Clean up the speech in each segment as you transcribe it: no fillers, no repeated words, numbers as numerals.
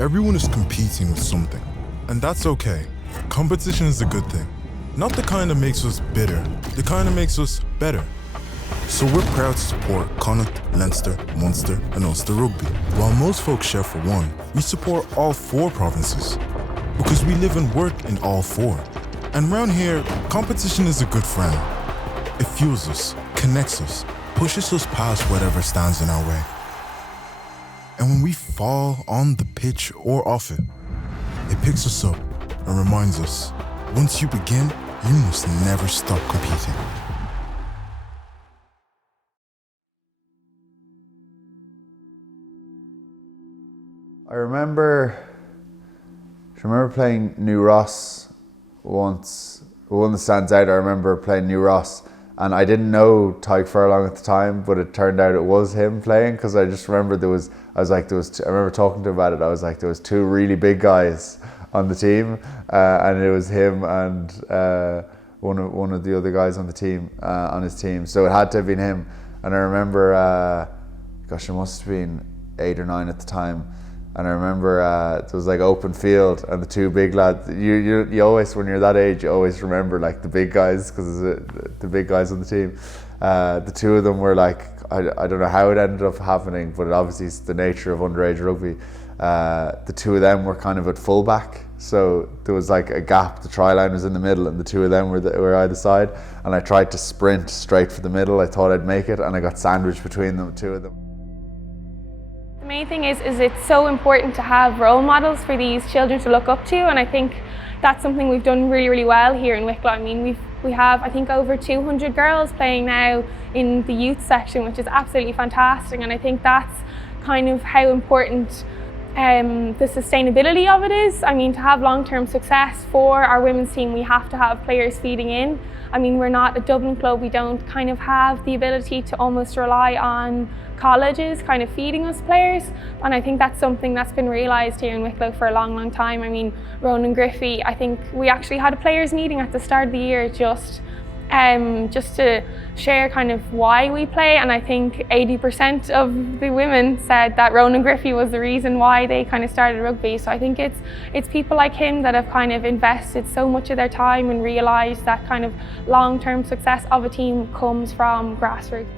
Everyone is competing with something, and that's okay. Competition is a good thing. Not the kind that makes us bitter, the kind that makes us better. So we're proud to support Connacht, Leinster, Munster and Ulster Rugby. While most folks share for one, we support all 4 provinces. Because we live and work in all 4. And round here, competition is a good friend. It fuels us, connects us, pushes us past whatever stands in our way. And when we fall on the pitch or off it, it picks us up and reminds us, once you begin, you must never stop competing. I remember playing New Ross once. One that stands out, I remember playing New Ross, and I didn't know Tyke Furlong at the time, but it turned out it was him playing, because I just remember I remember talking to him about it. I was like, there was 2 really big guys on the team, and it was him and one of the other guys on the team, on his team. So it had to have been him. And I remember, gosh, it must have been 8 or 9 at the time. And I remember it was like open field, and the 2 big lads. You always, when you're that age, you always remember like the big guys, because the big guys on the team. The 2 of them were like, I don't know how it ended up happening, but obviously it's the nature of underage rugby. The 2 of them were kind of at fullback, so there was like a gap. The try line was in the middle, and the 2 of them were either side. And I tried to sprint straight for the middle. I thought I'd make it, and I got sandwiched between them, 2 of them. The main thing is it's so important to have role models for these children to look up to, and I think that's something we've done really, really well here in Wicklow. I mean, we have I think over 200 girls playing now in the youth section, which is absolutely fantastic, and I think that's kind of how important the sustainability of it is. I mean, to have long-term success for our women's team, we have to have players feeding in. I mean, we're not a Dublin club, we don't kind of have the ability to almost rely on colleges kind of feeding us players, and I think that's something that's been realised here in Wicklow for a long, long time. I mean, Ronan Griffey, I think we actually had a players meeting at the start of the year just to share kind of why we play, and I think 80% of the women said that Ronan Griffey was the reason why they kind of started rugby. So I think it's people like him that have kind of invested so much of their time and realised that kind of long-term success of a team comes from grassroots.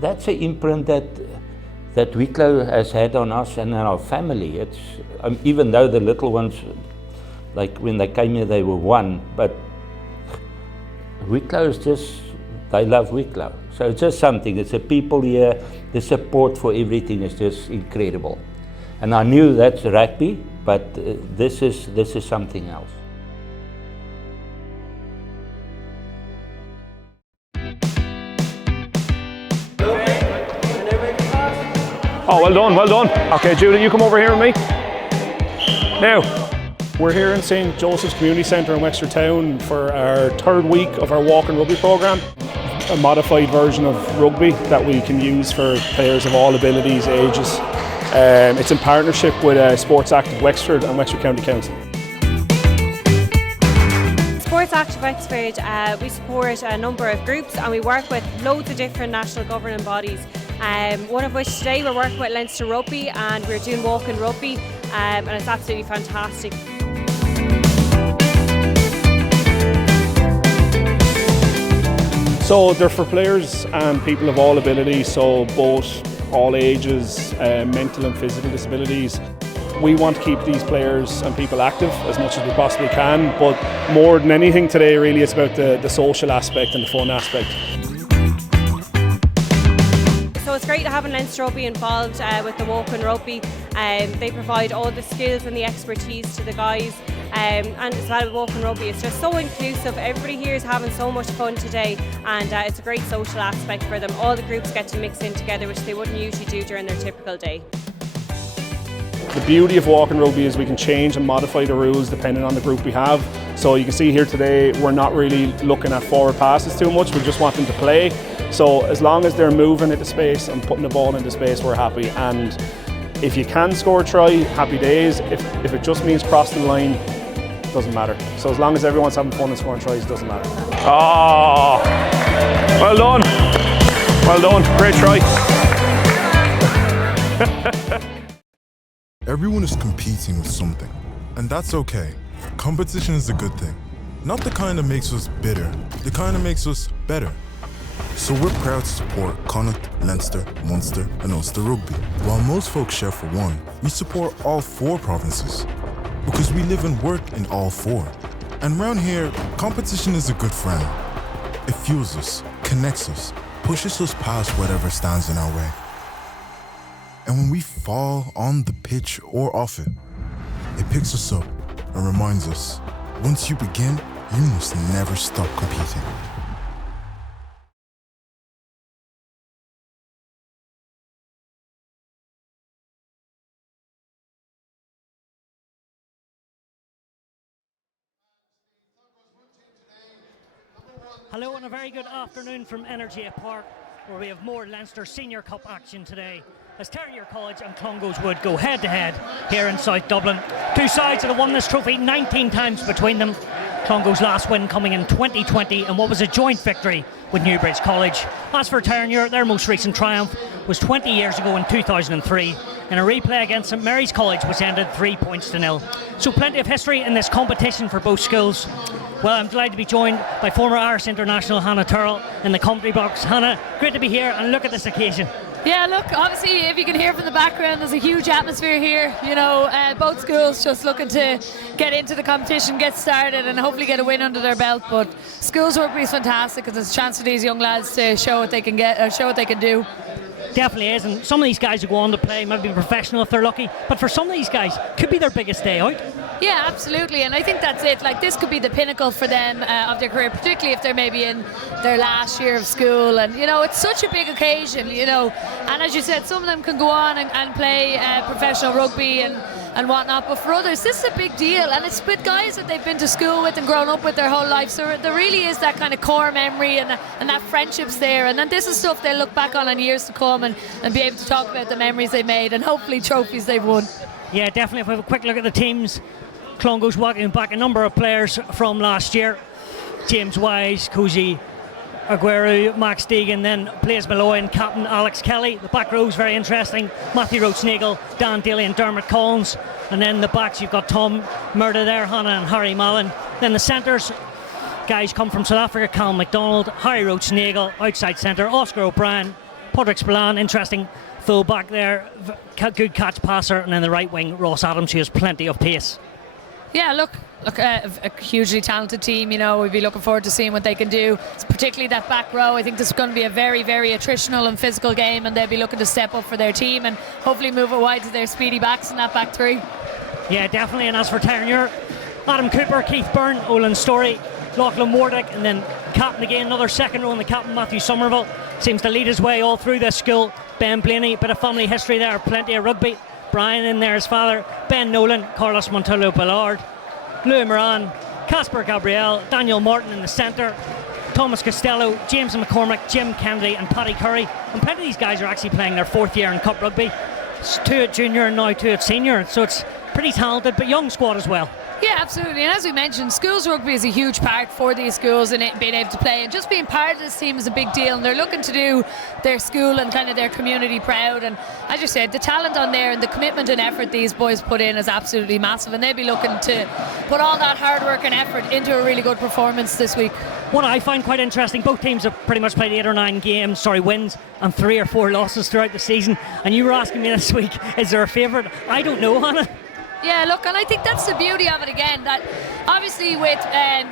That's an imprint that Wicklow has had on us and our family. It's even though the little ones, like when they came here, they were 1, but Wicklow is just, they love Wicklow. So it's just something, it's the people here, the support for everything is just incredible. And I knew that's rugby, but this is something else. Oh, well done, well done. Okay, Judith, you come over here with me. Now, we're here in St. Joseph's Community Centre in Wexford Town for our 3rd week of our walk and rugby programme. A modified version of rugby that we can use for players of all abilities, ages. It's in partnership with Sports Active Wexford and Wexford County Council. Sports Active Wexford, we support a number of groups and we work with loads of different national governing bodies. One of which today we're working with Leinster Rugby and we're doing walk and rugby, and it's absolutely fantastic. So they're for players and people of all abilities, so both all ages, mental and physical disabilities. We want to keep these players and people active as much as we possibly can, but more than anything today really it's about the social aspect and the fun aspect. So it's great to have Leinster Rugby involved with the walk and rugby. They provide all the skills and the expertise to the guys, and it's about walk and rugby. It's just so inclusive. Everybody here is having so much fun today, and it's a great social aspect for them. All the groups get to mix in together, which they wouldn't usually do during their typical day. The beauty of walk and rugby is we can change and modify the rules depending on the group we have. So you can see here today we're not really looking at forward passes too much, we just want them to play. So as long as they're moving into space and putting the ball into space, we're happy. And if you can score a try, happy days. If it just means crossing the line, it doesn't matter. So as long as everyone's having fun and scoring tries, it doesn't matter. Oh, well done. Well done, great try. Everyone is competing with something, and that's okay. Competition is a good thing. Not the kind that makes us bitter, the kind that makes us better. So we're proud to support Connacht, Leinster, Munster and Ulster Rugby. While most folks share for one, we support all 4 provinces. Because we live and work in all 4. And round here, competition is a good friend. It fuels us, connects us, pushes us past whatever stands in our way. And when we fall on the pitch or off it, it picks us up and reminds us, once you begin, you must never stop competing. Hello and a very good afternoon from Energy Park, where we have more Leinster Senior Cup action today, as Terenure College and Clongowes would go head to head here in South Dublin. 2 sides that have won this trophy 19 times between them. Clongowes' last win coming in 2020 and what was a joint victory with Newbridge College. As for Terenure, their most recent triumph was 20 years ago in 2003 in a replay against St Mary's College, which ended 3-0. So plenty of history in this competition for both schools. Well, I'm delighted to be joined by former Irish international Hannah Turrell in the commentary box. Hannah, great to be here, and look at this occasion. Yeah, look, obviously, if you can hear from the background, there's a huge atmosphere here. You know, both schools just looking to get into the competition, get started, and hopefully get a win under their belt. But schools rugby is fantastic, because it's a chance for these young lads to show what they can get, or show what they can do. Definitely is, and some of these guys will go on to play, maybe professional if they're lucky, but for some of these guys, could be their biggest day out. Yeah, absolutely, and I think that's it. Like, this could be the pinnacle for them of their career, particularly if they're maybe in their last year of school. And, you know, it's such a big occasion, you know, and as you said, some of them can go on and play professional rugby and whatnot, but for others, this is a big deal, and it's with guys that they've been to school with and grown up with their whole life, so there really is that kind of core memory and that friendship's there, and then this is stuff they'll look back on in years to come and be able to talk about the memories they've made and hopefully trophies they've won. Yeah, definitely. If we have a quick look at the teams, Clongowes walking back a number of players from last year. James Wise, Cousy Aguero, Max Deegan, then Blaise Malloy and captain Alex Kelly. The back row is very interesting. Matthew Roach-Nagle, Dan Daly and Dermot Collins. And then the backs, you've got Tom Murda there, Hannah and Harry Mallon. Then the centres, guys come from South Africa, Callum MacDonald, Harry Roach-Nagle, outside centre, Oscar O'Brien, Padraig Spillane, interesting full back there, good catch passer, and then the right wing, Ross Adams, who has plenty of pace. Yeah, look, a hugely talented team. You know, we'd be looking forward to seeing what they can do. It's particularly that back row. I think this is going to be a very, very attritional and physical game, and they'll be looking to step up for their team and hopefully move it wide to their speedy backs in that back 3. Yeah, definitely. And as for Terenure, Adam Cooper, Keith Byrne, Olin Story, Lachlan Wardick, and then captain again, another second row, and the captain Matthew Somerville seems to lead his way all through this school. Ben Blaney, bit of family history there, plenty of rugby. Brian in there, his father, Ben Nolan, Carlos Montalvo Ballard, Louis Moran, Casper Gabriel, Daniel Martin in the centre, Thomas Costello, James McCormick, Jim Kennedy and Paddy Curry. And plenty of these guys are actually playing their 4th year in Cup Rugby. It's 2 at junior and now 2 at senior, so it's pretty talented but young squad as well. Yeah, absolutely. And as we mentioned, schools rugby is a huge part for these schools and being able to play. And just being part of this team is a big deal. And they're looking to do their school and kind of their community proud. And as you said, the talent on there and the commitment and effort these boys put in is absolutely massive. And they'll be looking to put all that hard work and effort into a really good performance this week. What I find quite interesting, both teams have pretty much played 8 or 9 wins and 3 or 4 losses throughout the season. And you were asking me this week, is there a favourite? I don't know, Hannah. Yeah, look, and I think that's the beauty of it again, that obviously with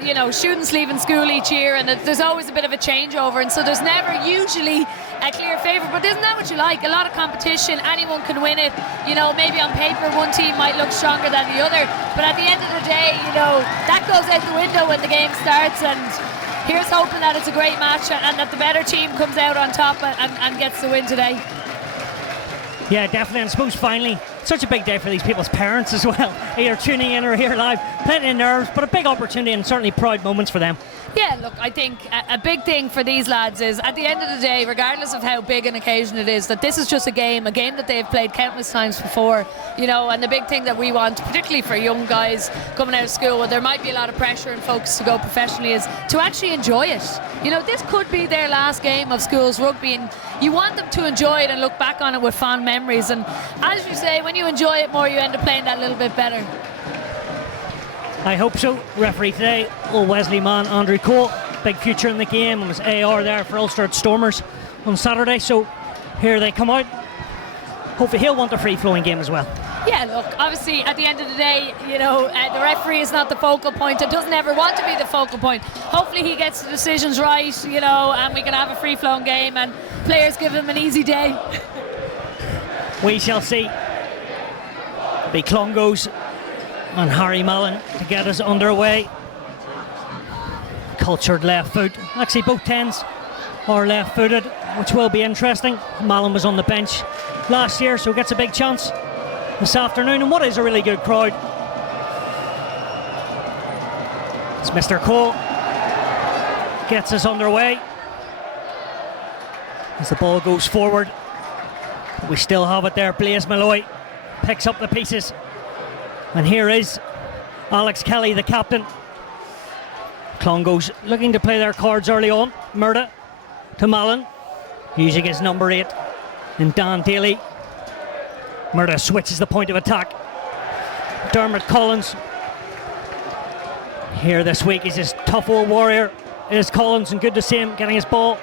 you know, students leaving school each year, and there's always a bit of a changeover, and so there's never usually a clear favourite, but isn't that what you like? A lot of competition, anyone can win it. You know, maybe on paper one team might look stronger than the other, but at the end of the day, you know, that goes out the window when the game starts, and here's hoping that it's a great match and that the better team comes out on top and gets the win today. Yeah, definitely, and I suppose finally, such a big day for these people's parents as well, either tuning in or here live. plenty of nerves, but a big opportunity and certainly proud moments for them. Yeah, look, I think a big thing for these lads is, at the end of the day, regardless of how big an occasion it is, that this is just a game that they've played countless times before, you know, and the big thing that we want, particularly for young guys coming out of school where there might be a lot of pressure and focus to go professionally, is to actually enjoy it. You know, this could be their last game of schools rugby, and you want them to enjoy it and look back on it with fond memories. And as you say, when you enjoy it more, you end up playing that little bit better. I hope so. Referee today, old Wesley man, Andrew Cole. Big future in the game, and was AR there for Ulster Stormers on Saturday. So here they come out. Hopefully he'll want a free-flowing game as well. Yeah, look, obviously at the end of the day, you know, the referee is not the focal point and doesn't ever want to be the focal point. Hopefully he gets the decisions right, you know, and we can have a free-flowing game and players give him an easy day. We shall see. Be Clongowes and Harry Mallon to get us underway. Cultured left foot. Actually, both 10s are left footed, which will be interesting. Mallon was on the bench last year, so gets a big chance this afternoon. And what is a really good crowd. It's Mr. Cole. Gets us underway. As the ball goes forward, we still have it there. Blaise Malloy picks up the pieces. And here is Alex Kelly, the captain. Clongowes looking to play their cards early on. Murda to Mallon, using his number 8 and Dan Daly. Murda switches the point of attack. Dermot Collins here this week is his tough old warrior. It is Collins, and good to see him getting his ball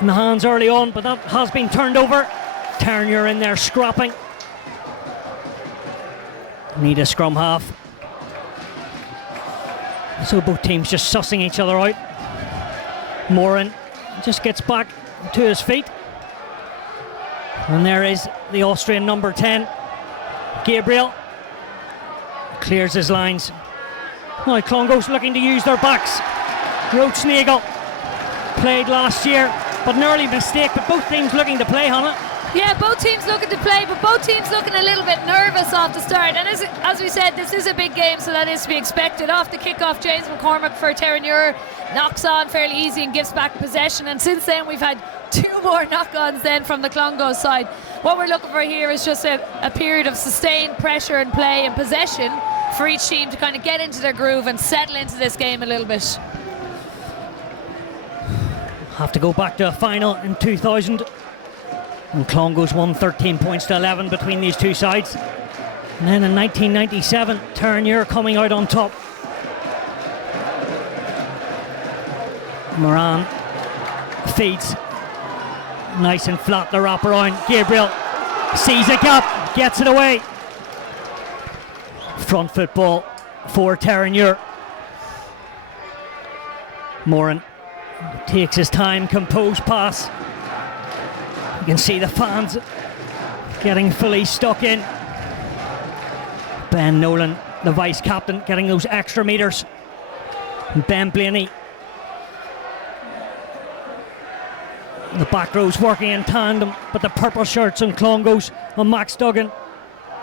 in the hands early on, but that has been turned over. Terenure in there scrapping. Need a scrum half. So both teams just sussing each other out. Moran just gets back to his feet. And there is the Austrian number 10, Gabriel. Clears his lines. Now Clongowes looking to use their backs. Roachnagel played last year, but an early mistake, but both teams looking to play, Hannah. Yeah, both teams looking to play, but both teams looking a little bit nervous off the start. And as we said, this is a big game, so that is to be expected. Off the kick-off, James McCormick for Terenure knocks on fairly easy and gives back possession. And since then, we've had 2 more knock-ons then from the Clongowes side. What we're looking for here is just a period of sustained pressure and play and possession for each team to kind of get into their groove and settle into this game a little bit. Have to go back to a final in 2000. And Clongowes won 13 points to 11 between these two sides. And then in 1997, Terenure coming out on top. Moran feeds. Nice and flat the wraparound. Gabriel sees a gap, gets it away. Front football for Terenure. Moran takes his time, composed pass. You can see the fans getting fully stuck in. Ben Nolan, the vice captain, getting those extra metres. And Ben Blaney. The back row's working in tandem, but the purple shirts and Clongowes and Max Duggan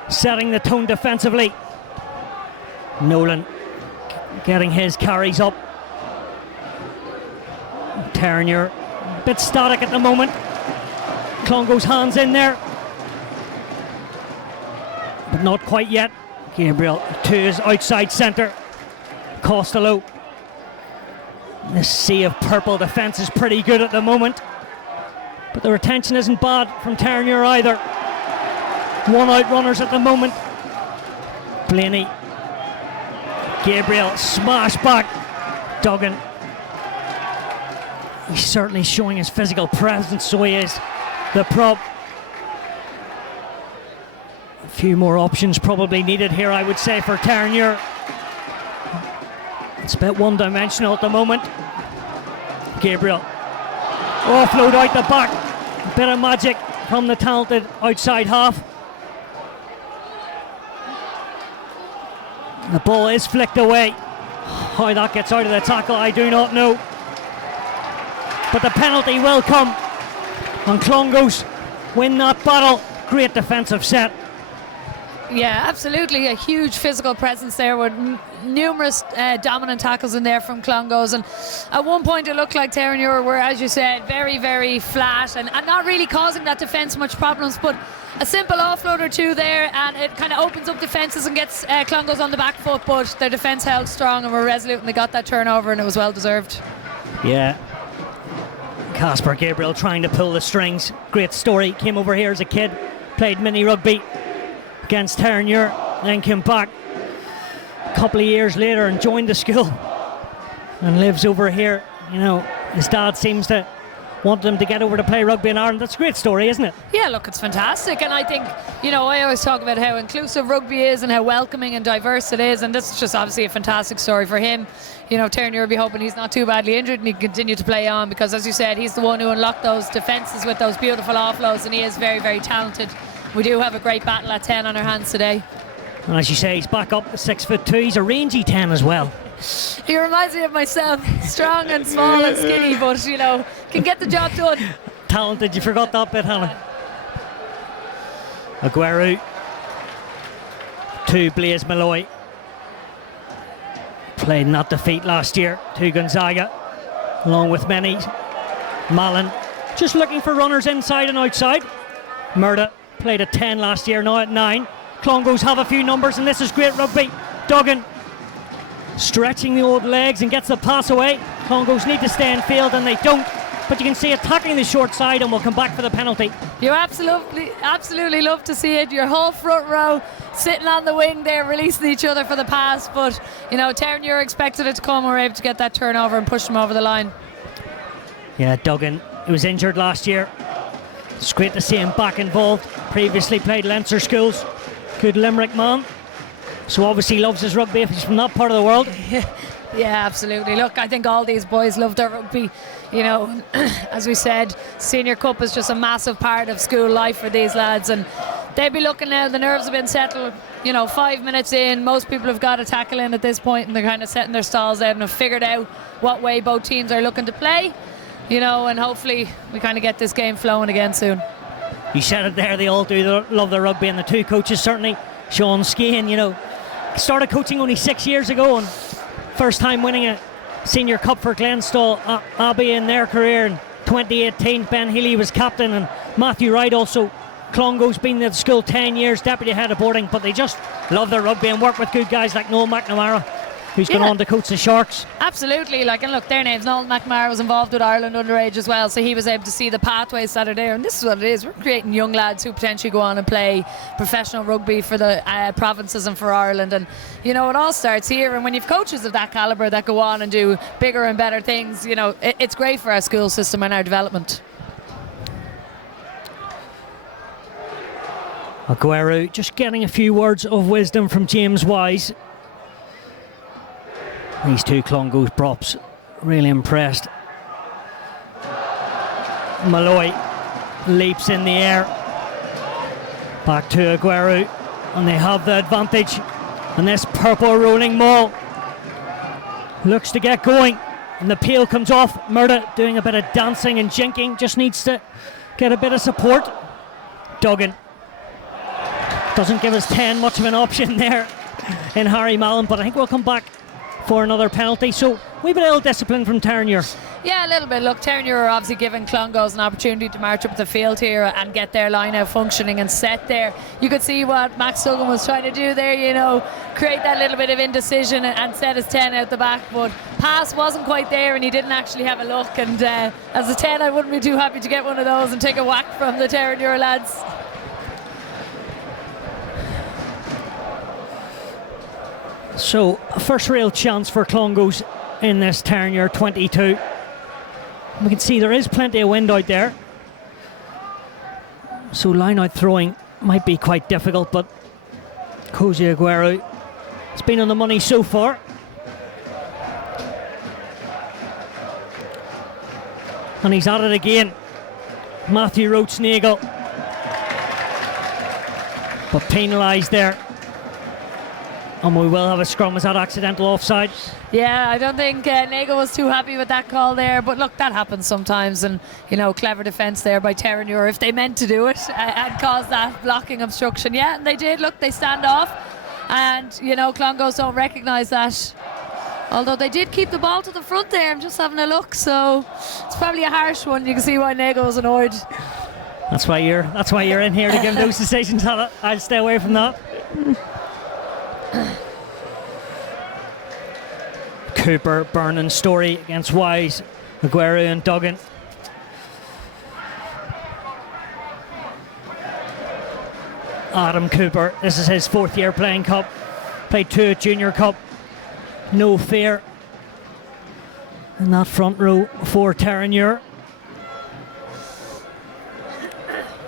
setting the tone defensively. Nolan getting his carries up. Terenure, a bit static at the moment. Clongowes hands in there, but not quite yet. Gabriel to his outside centre. Costello. This sea of purple defence is pretty good at the moment, but the retention isn't bad from Terenure either. 1 out runners at the moment. Blaney. Gabriel smash back. Duggan. He's certainly showing his physical presence, so he is. The prop. A few more options probably needed here, I would say, for Terenure. It's a bit one-dimensional at the moment. Gabriel. Offload out the back. A bit of magic from the talented outside half. The ball is flicked away. How that gets out of the tackle, I do not know. But the penalty will come. And Clongowes win that battle. Great defensive set. Yeah, absolutely. A huge physical presence there with numerous dominant tackles in there from Clongowes. And at one point it looked like Terenure were, as you said, very, very flat and not really causing that defence much problems. But a simple offload or two there and it kind of opens up defences and gets Clongowes on the back foot. But their defence held strong and were resolute and they got that turnover and it was well deserved. Yeah. Casper Gabriel trying to pull the strings. Great story. Came over here as a kid, played mini rugby against Terenure, then came back a couple of years later and joined the school and lives over here. You know, his dad seems to want them to get over to play rugby in Ireland. That's a great story, isn't it? Yeah, look, it's fantastic. And I think, you know, I always talk about how inclusive rugby is and how welcoming and diverse it is. And this is just obviously a fantastic story for him. You know, Terenure will be hoping he's not too badly injured and he can continue to play on because, as you said, he's the one who unlocked those defences with those beautiful offloads and he is very, very talented. We do have a great battle at 10 on our hands today. And as you say, he's back up to 6'2". He's a rangy 10 as well. He reminds me of myself, strong and small and skinny, but, you know, can get the job done. Talented, you forgot that bit, Hannah. Aguero to Blaise Malloy. Played in that defeat last year to Gonzaga, along with many. Mallon just looking for runners inside and outside. Murda played at 10 last year, now at 9. Clongowes have a few numbers and this is great rugby. Duggan stretching the old legs and gets the pass away. Clongowes need to stay in field and they don't, but you can see attacking the short side and we'll come back for the penalty. You absolutely love to see it. Your whole front row sitting on the wing there releasing each other for the pass, but you know, Terenure expected it to come and were able to get that turnover and push them over the line. Yeah, Duggan, he was injured last year. It's great to see him back involved. Previously played Leinster schools. Good Limerick man. So obviously loves his rugby if he's from that part of the world. Yeah, absolutely. Look, I think all these boys love their rugby. You know, as we said, Senior Cup is just a massive part of school life for these lads, and they'll be looking now. The nerves have been settled. You know, 5 minutes in, most people have got a tackle in at this point, and they're kind of setting their stalls out and have figured out what way both teams are looking to play. You know, and hopefully we kind of get this game flowing again soon. You said it there, they all do love their rugby, and the two coaches certainly. Sean Skane, you know, started coaching only 6 years ago and first time winning a Senior Cup for Glenstall Abbey in their career in 2018. Ben Healy was captain and Matthew Wright also. Clongowes been at the school 10 years, deputy head of boarding, but they just love their rugby and work with good guys like Noel McNamara, who's gone on to coach the Sharks. Absolutely, like, and look, their names. Noel McNamara was involved with Ireland underage as well, so he was able to see the pathways that are there, and this is what it is. We're creating young lads who potentially go on and play professional rugby for the provinces and for Ireland, and you know, it all starts here, and when you've coaches of that calibre that go on and do bigger and better things, you know, it's great for our school system and our development. Aguero just getting a few words of wisdom from James Wise. These two Clongowes props really impressed. Malloy leaps in the air. Back to Aguero, and they have the advantage. And this purple rolling maul looks to get going, and the peel comes off. Murda doing a bit of dancing and jinking, just needs to get a bit of support. Duggan doesn't give us 10 much of an option there in Harry Mallon, but I think we'll come back for another penalty. So we've been a little discipline from Terenure. Yeah, a little bit. Look, Terenure are obviously giving Clongowes an opportunity to march up the field here and get their line out functioning and set there. You could see what Max Duggan was trying to do there, you know, create that little bit of indecision and set his 10 out the back, but pass wasn't quite there and he didn't actually have a look, and as a 10 I wouldn't be too happy to get one of those and take a whack from the Terenure lads. So, first real chance for Clongowes in this Terenure 22. We can see there is plenty of wind out there, so line out throwing might be quite difficult, but Cozy Aguero has been on the money so far. And he's at it again. Matthew Roach-Nagel, but penalised there. And we will have a scrum. Is that accidental offside? Yeah, I don't think Nagle was too happy with that call there. But look, that happens sometimes. And, you know, clever defence there by Terenure if they meant to do it and cause that blocking obstruction. Yeah, and they did. Look, they stand off. And, you know, Clongowes don't recognise that. Although they did keep the ball to the front there. I'm just having a look. So it's probably a harsh one. You can see why Nagle was annoyed. That's why you're in here to give those decisions. I'll stay away from that. Cooper, Byrne, Story against Wise, Aguero and Duggan. Adam Cooper, this is his 4th year playing cup. Played 2 at Junior Cup. No fear in that front row for Terenure.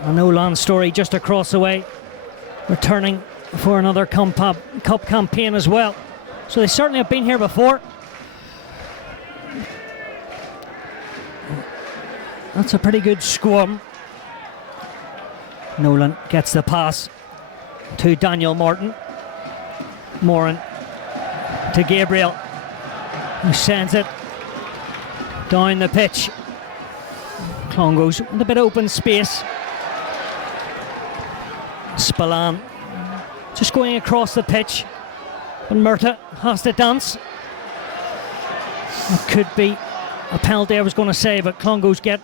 And Olan Story just across the way, returning for another cup campaign as well. So they certainly have been here before. That's a pretty good scrum. Nolan gets the pass to Daniel Martin. Moran to Gabriel, who sends it down the pitch. Clongowes with a bit of open space. Spillane just going across the pitch, and Murtagh has to dance. It could be a penalty, I was going to say, but Clongowes get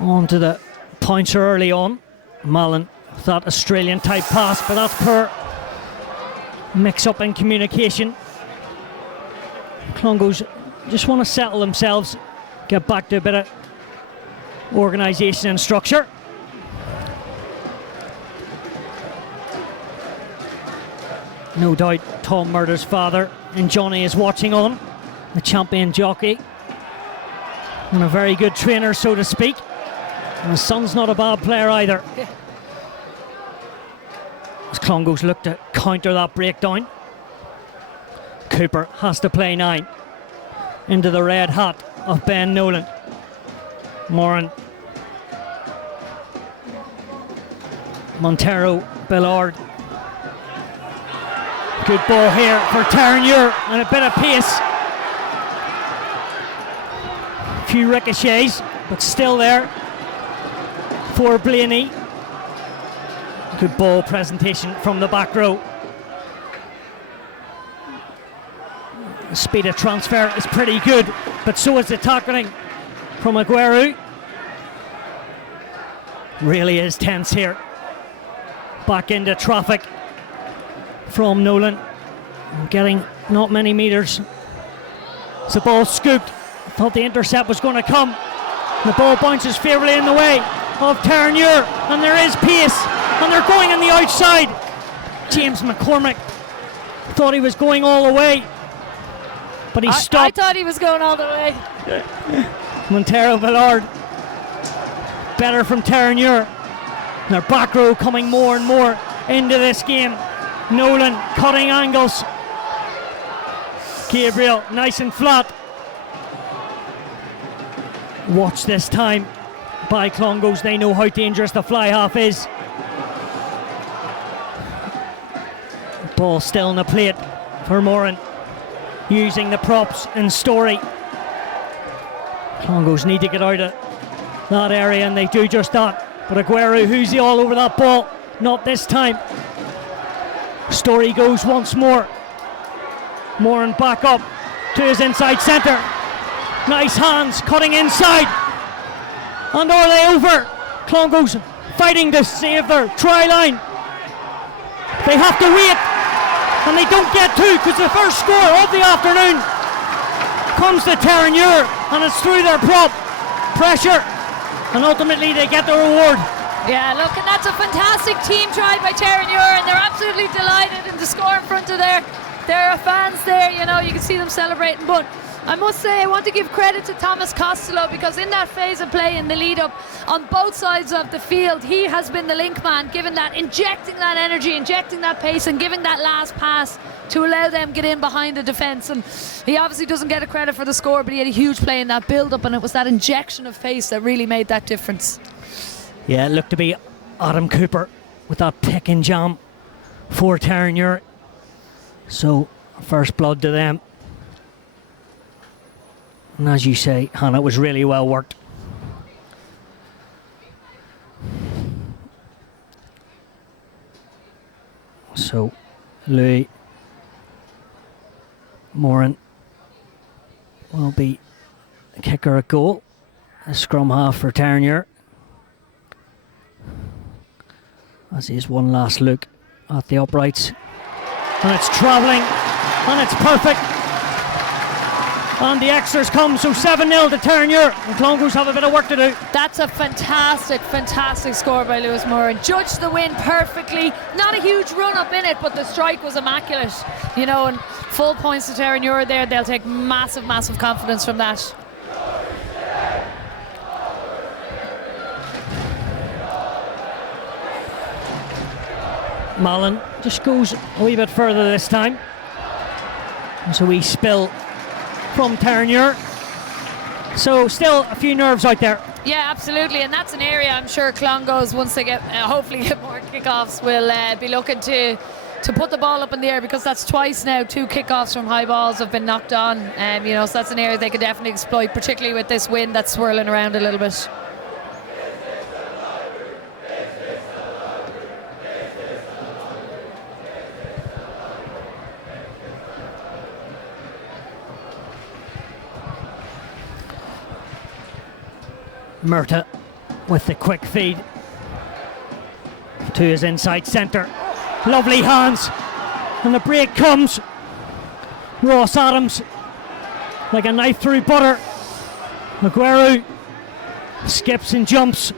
onto the pointer early on. Mallon, that Australian type pass, but that's poor mix up in communication. Clongowes just want to settle themselves, get back to a bit of organisation and structure. No doubt Tom Murtagh's father and Johnny is watching on, the champion jockey and a very good trainer, so to speak. And his son's not a bad player either. As Clongowes look to counter that breakdown. Cooper has to play 9 into the red hat of Ben Nolan. Moran, Montero, Billard. Good ball here for Terenure and a bit of pace. A few ricochets, but still there for Blaney. Good ball presentation from the back row. The speed of transfer is pretty good, but so is the tackling from Aguero. Really is tense here. Back into traffic from Nolan. Getting not many metres. As the ball scooped. Thought the intercept was going to come. The ball bounces favourably in the way of Terenure, and there is pace, and they're going on the outside. James McCormick thought he was going all the way, but he stopped. I thought he was going all the way. Montero, Villard, better from Terenure. Their back row coming more and more into this game. Nolan cutting angles. Gabriel nice and flat. Watch this time by Clongowes. They know how dangerous the fly half is. Ball still in the plate for Moran, using the props in Story. Clongowes need to get out of that area, and they do just that. But Aguero, who's he all over that ball? Not this time. Story goes once more. Moran back up to his inside centre. Nice hands, cutting inside. And are they over? Clongowes fighting to save their try line. They have to wait, and they don't get to, because the first score of the afternoon comes to Terenure, and it's through their prop. Pressure, and ultimately they get the reward. Yeah, look, and that's a fantastic team try by Terenure, and they're absolutely delighted in the score in front of their fans there. You know, you can see them celebrating. But I must say, I want to give credit to Thomas Costello, because in that phase of play in the lead up on both sides of the field, he has been the link man, giving that, injecting that energy, injecting that pace, and giving that last pass to allow them get in behind the defence. And he obviously doesn't get a credit for the score, but he had a huge play in that build up, and it was that injection of pace that really made that difference. Yeah, it looked to be Adam Cooper with that pick and jam for Terenure. So, first blood to them. And as you say, Hannah, it was really well worked. So, Louis Moran will be the kicker at goal. A scrum half for Terenure. As is one last look at the uprights. And it's travelling, and it's perfect. And the extras come, so 7-0 to Terenure, and Clongowes have a bit of work to do. That's a fantastic, fantastic score by Lewis Moran. Judged the win perfectly. Not a huge run up in it, but the strike was immaculate. You know, and full points to Terenure there. They'll take massive, massive confidence from that. Mallon just goes a wee bit further this time. And so we spill from Terenure. So still a few nerves out there. Yeah, absolutely, and that's an area I'm sure Clongowes, once they get hopefully get more kickoffs, will be looking to put the ball up in the air, because that's twice now 2 kickoffs from high balls have been knocked on. You know, so that's an area they could definitely exploit, particularly with this wind that's swirling around a little bit. Murtagh with the quick feed to his inside centre. Lovely hands, and the break comes. Ross Adams like a knife through butter. Aguero skips and jumps.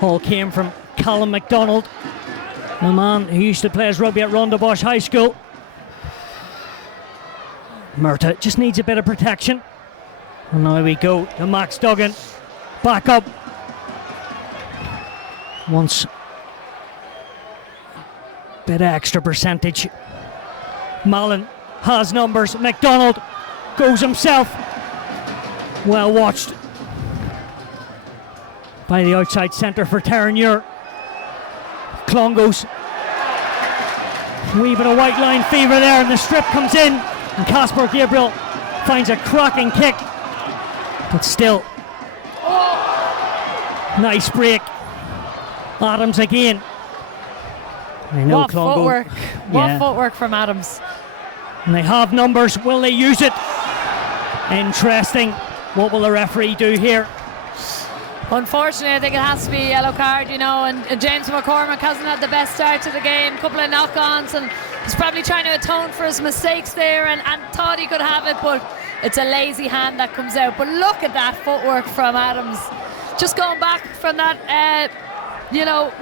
All came from Callum MacDonald, a man who used to play his rugby at Rondebosch High School. Murtagh just needs a bit of protection. And now we go to Max Duggan. Back up. Wants a bit of extra percentage. Mallon has numbers. MacDonald goes himself. Well watched by the outside centre for Terenure. Clongowes. Wee bit of white line fever there, and the strip comes in. And Casper Gabriel finds a cracking kick. But still, nice break. Adams again. I know what footwork. What footwork from Adams. And they have numbers. Will they use it? Interesting. What will the referee do here? Unfortunately, I think it has to be a yellow card, you know, and James McCormack hasn't had the best start to the game. A couple of knock-ons, and he's probably trying to atone for his mistakes there, and thought he could have it, but it's a lazy hand that comes out. But look at that footwork from Adams. Just going back from that,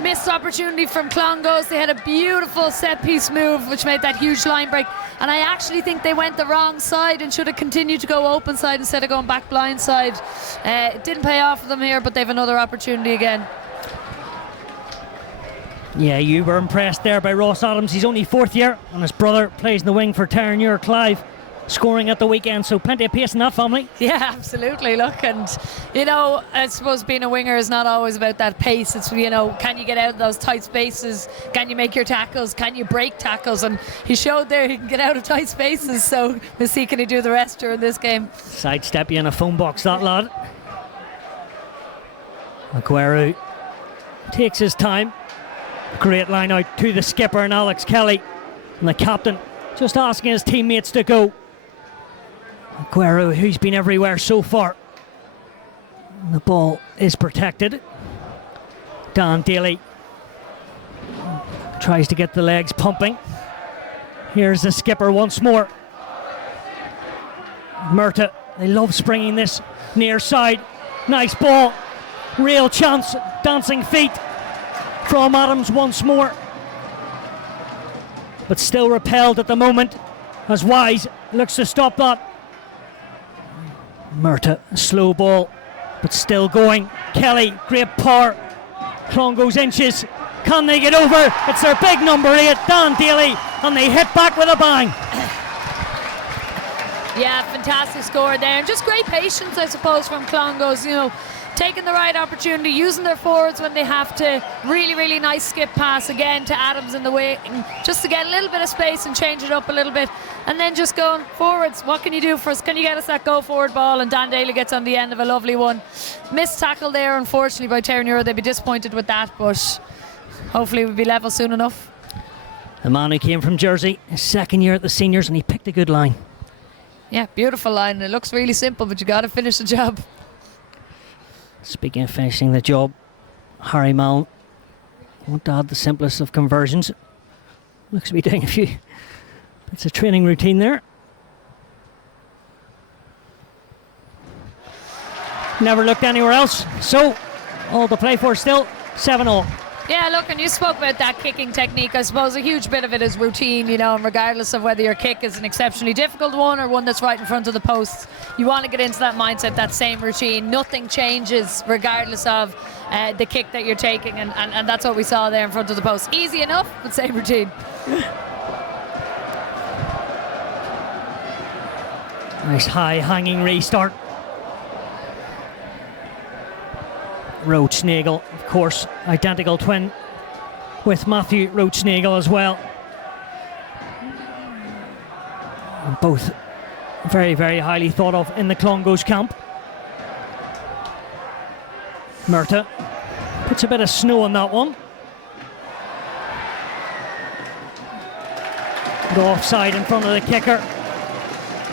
missed opportunity from Clongowes. They had a beautiful set-piece move, which made that huge line break. And I actually think they went the wrong side and should have continued to go open side instead of going back blind side. It didn't pay off for them here, but they have another opportunity again. Yeah, you were impressed there by Ross Adams. He's only 4th year, and his brother plays in the wing for Terenure, Clive, scoring at the weekend, so plenty of pace in that family. Yeah, absolutely. Look, and I suppose being a winger is not always about that pace. It's, can you get out of those tight spaces? Can you make your tackles? Can you break tackles? And he showed there he can get out of tight spaces, so we'll see can he do the rest during this game. Sidestep you in a phone box, that lad. Aguero takes his time. Great line out to the skipper and Alex Kelly, and the captain just asking his teammates to go. Aguero, who's been everywhere so far. The ball is protected. Dan Daly tries to get the legs pumping. Here's the skipper once more. Murtagh, they love springing this near side. Nice ball. Real chance. Dancing feet from Adams once more. But still repelled at the moment as Wise looks to stop that. Murtagh, slow ball, but still going. Kelly, great power. Clongowes inches. Can they get over? It's their big number 8, Dan Daly, and they hit back with a bang. Yeah, fantastic score there, and just great patience, I suppose, from Clongowes. taking the right opportunity, using their forwards when they have to. Really, really nice skip pass again to Adams in the wing, just to get a little bit of space and change it up a little bit. And then just going forwards, what can you do for us? Can you get us that go forward ball? And Dan Daly gets on the end of a lovely one. Missed tackle there, unfortunately, by Terenure. They'd be disappointed with that, but hopefully we'll be level soon enough. The man who came from Jersey, his second year at the seniors, and he picked a good line. Yeah, beautiful line. It looks really simple, but you got to finish the job. Speaking of finishing the job, Harry Mallon won't add the simplest of conversions. Looks to be doing a few bits of training routine there. Never looked anywhere else. So, all to play for still, 7-all. Yeah, look, and you spoke about that kicking technique. I suppose a huge bit of it is routine, you know, and regardless of whether your kick is an exceptionally difficult one or one that's right in front of the posts, you want to get into that mindset, that same routine. Nothing changes regardless of the kick that you're taking, and that's what we saw there in front of the post. Easy enough, but same routine. Nice high hanging restart. Roach-Nagel, of course, identical twin with Matthew Roach-Nagel as well. And both very, very highly thought of in the Clongowes camp. Murtagh puts a bit of snow on that one. Go offside in front of the kicker.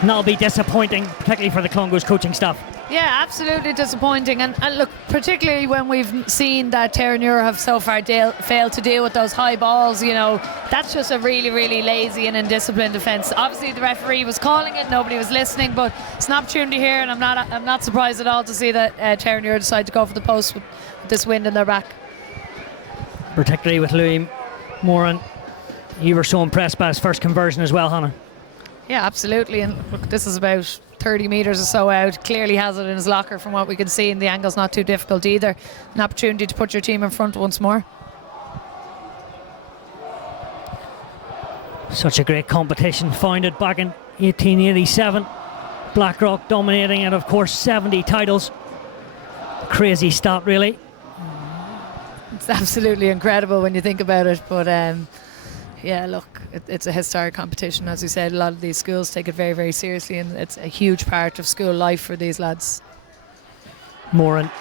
And that'll be disappointing, particularly for the Clongowes coaching staff. Yeah, absolutely disappointing. And look, particularly when we've seen that Terenure have so far failed to deal with those high balls, you know, that's just a really, really lazy and undisciplined defence. Obviously, the referee was calling it, nobody was listening, but it's an opportunity here, and I'm not surprised at all to see that Terenure decide to go for the post with this wind in their back. Particularly with Louis Moran. You were so impressed by his first conversion as well, Hannah. Yeah, absolutely. And look, this is about 30 metres or so out. Clearly has it in his locker from what we can see, and the angle's not too difficult either. An opportunity to put your team in front once more. Such a great competition, founded back in 1887. Blackrock dominating it, of course, 70 titles. Crazy stat, really. It's absolutely incredible when you think about it, but yeah, look, it's a historic competition. As we said, a lot of these schools take it very, very seriously, and it's a huge part of school life for these lads. Moran.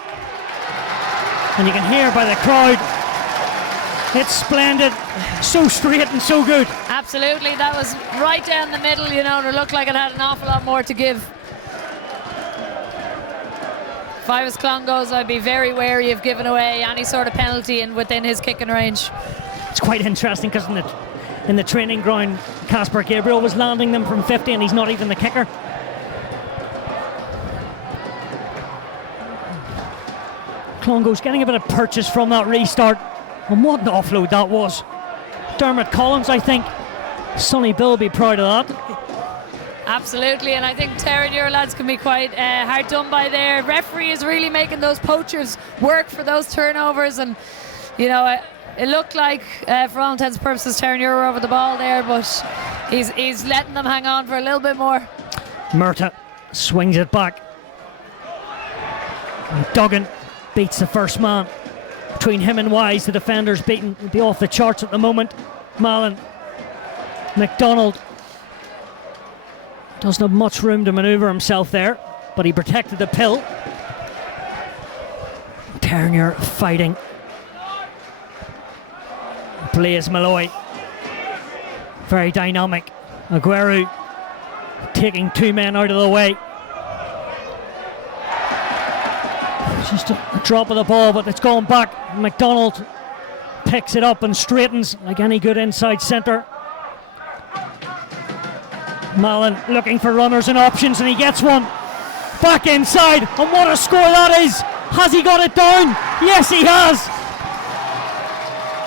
And you can hear by the crowd, it's splendid, so straight and so good. Absolutely, that was right down the middle, you know, and it looked like it had an awful lot more to give. If I was Clongowes, I'd be very wary of giving away any sort of penalty within his kicking range. It's quite interesting because in the training ground, Casper Gabriel was landing them from 50 and he's not even the kicker. Clongowes getting a bit of purchase from that restart. And what an offload that was. Dermot Collins, I think. Sonny Bill will be proud of that. Absolutely, and I think Terenure lads can be quite hard done by there. Referee is really making those poachers work for those turnovers, and you know, it looked like, for all intents and purposes, Terenure were over the ball there, but he's letting them hang on for a little bit more. Murtagh swings it back. And Duggan beats the first man. Between him and Wise, the defender's beaten. He'll be off the charts at the moment. Mallon. McDonald doesn't have much room to manoeuvre himself there, but he protected the pill. Terenure fighting. Blaise Malloy, very dynamic. Aguero taking two men out of the way. Just a drop of the ball, but it's gone back. McDonald picks it up and straightens like any good inside centre. Mallon looking for runners and options, and he gets one. Back inside, and what a score that is! Has he got it down? Yes, he has!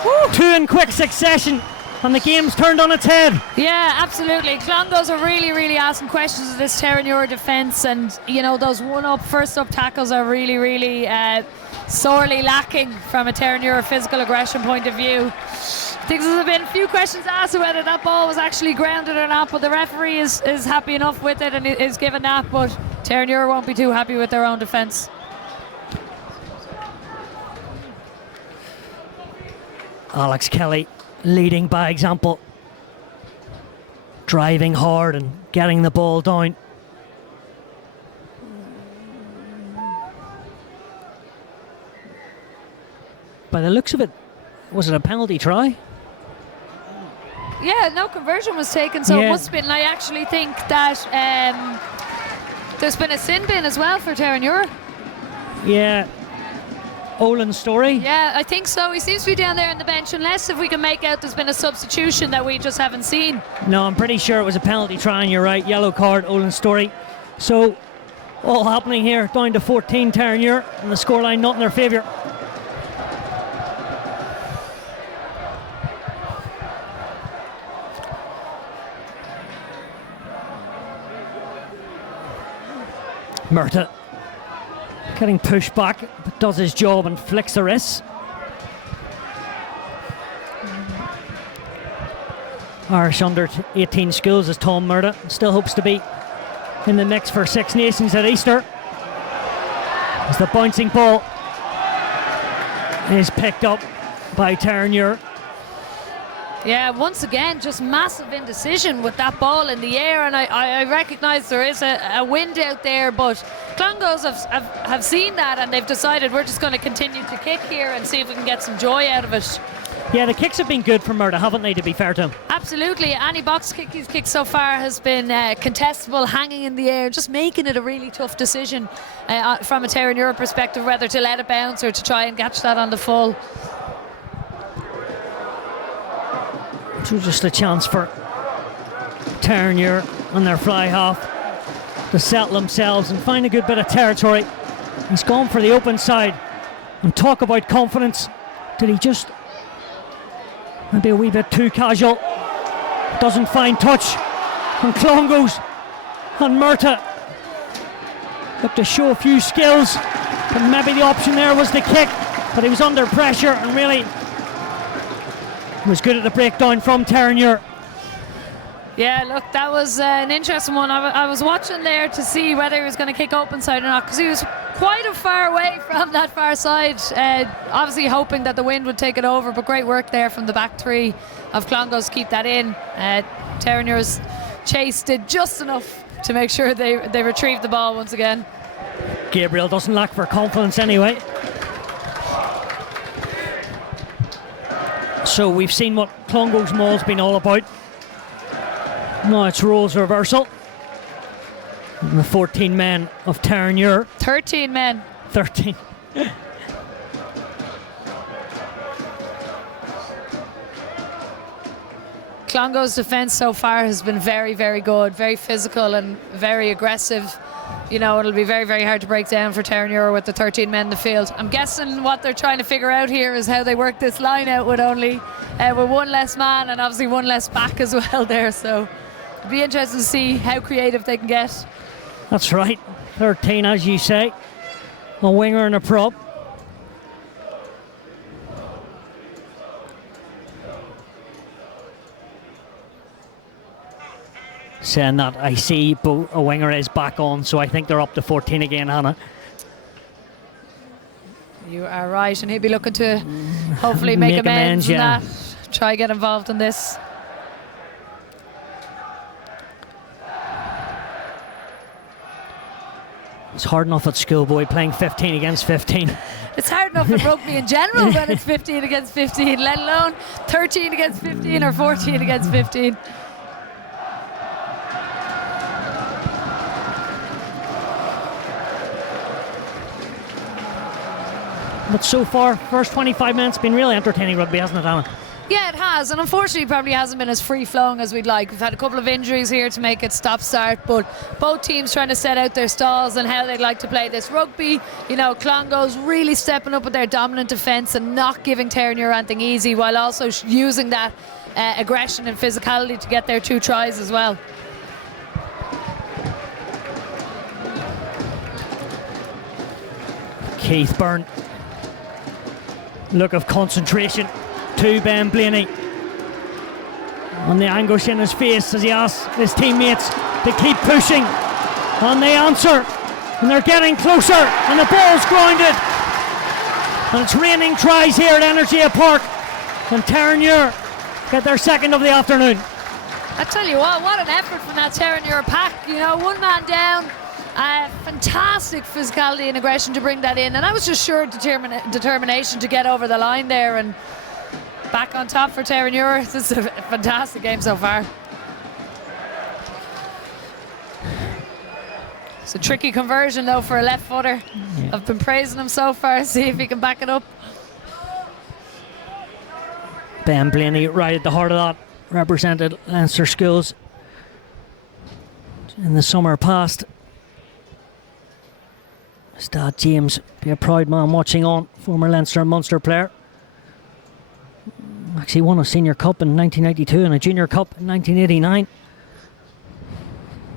Woo. Two in quick succession, and the game's turned on its head. Yeah, absolutely. Clongowes are really, really asking questions of this Terenure defence, and you know, those first up tackles are really, really sorely lacking from a Terenure physical aggression point of view. I think there's been a few questions asked whether that ball was actually grounded or not, but the referee is happy enough with it and is given that, but Terenure won't be too happy with their own defence. Alex Kelly leading by example, driving hard and getting the ball down. By the looks of it, was it a penalty try? Yeah, no conversion was taken, so it must have been. And I actually think that there's been a sin bin as well for Terenure. Yeah. Olin's story? Yeah, I think so. He seems to be down there on the bench, unless if we can make out there's been a substitution that we just haven't seen. No, I'm pretty sure it was a penalty try, and you're right. Yellow card, Olin's story. So, all happening here, down to 14 Terenure, and the scoreline not in their favour. Murtagh getting pushed back, but does his job and flicks the wrists. Irish under 18 schools as Tom Murtagh still hopes to be in the mix for Six Nations at Easter. As the bouncing ball is picked up by Terenure. Yeah, once again, just massive indecision with that ball in the air, and I recognise there is a wind out there, but Clongowes have seen that, and they've decided we're just going to continue to kick here and see if we can get some joy out of it. Yeah, the kicks have been good for Murtagh, haven't they, to be fair to him? Absolutely. Any box kick he's kicked so far has been contestable, hanging in the air, just making it a really tough decision from a Terenure perspective, whether to let it bounce or to try and catch that on the full. So just a chance for Terenure on their fly half to settle themselves and find a good bit of territory. He's gone for the open side. And talk about confidence. Did he just maybe a wee bit too casual? Doesn't find touch. And Clongowes and Murtagh look to show a few skills. But maybe the option there was the kick. But he was under pressure and really was good at the breakdown from Terenure. Yeah, look, that was an interesting one. I was watching there to see whether he was going to kick open side or not, because he was quite a far away from that far side, obviously hoping that the wind would take it over, but great work there from the back three of Clongowes to keep that in. Terenure's chase did just enough to make sure they retrieved the ball once again. Gabriel doesn't lack for confidence anyway. So we've seen what Clongowes Mall's been all about. Now it's roles reversal. And the 14 men of Terenure. 13 men. 13. Clongowes' defence so far has been very, very good, very physical and very aggressive. You know, it'll be very, very hard to break down for Terenure with the 13 men in the field. I'm guessing what they're trying to figure out here is how they work this line out with only with one less man and obviously one less back as well there. So it'll be interesting to see how creative they can get. That's right, 13 as you say, a winger and a prop. Saying that, I see a winger is back on, so I think they're up to 14 again, Hannah. You are right, and he'll be looking to hopefully make amends in that. Try get involved in this. It's hard enough at schoolboy playing 15 against 15. It's hard enough in rugby in general when it's 15 against 15, let alone 13 against 15 or 14 against 15. But so far, first 25 minutes been really entertaining rugby, hasn't it, Anna? Yeah, it has, and unfortunately probably hasn't been as free-flowing as we'd like. We've had a couple of injuries here to make it stop-start, but both teams trying to set out their stalls and how they'd like to play this rugby. You know, Clongowes really stepping up with their dominant defence and not giving Terenure anything easy, while also using that aggression and physicality to get their 2 tries as well. Keith Byrne. Look of concentration to Ben Blaney. On the anguish in his face as he asks his teammates to keep pushing. And they answer. And they're getting closer. And the ball's grounded. And it's raining tries here at Energy Park. And Terenure get their second of the afternoon. I tell you what an effort from that Terenure pack. You know, one man down. Fantastic physicality and aggression to bring that in. And I was just sure determination to get over the line there. And back on top for Terenure. This is a fantastic game so far. It's a tricky conversion though for a left footer. Yeah. I've been praising him so far. See if he can back it up. Ben Blaney right at the heart of that. Represented Leinster schools in the summer past. His dad James, be a proud man watching on. Former Leinster and Munster player. Actually won a senior cup in 1992 and a junior cup in 1989.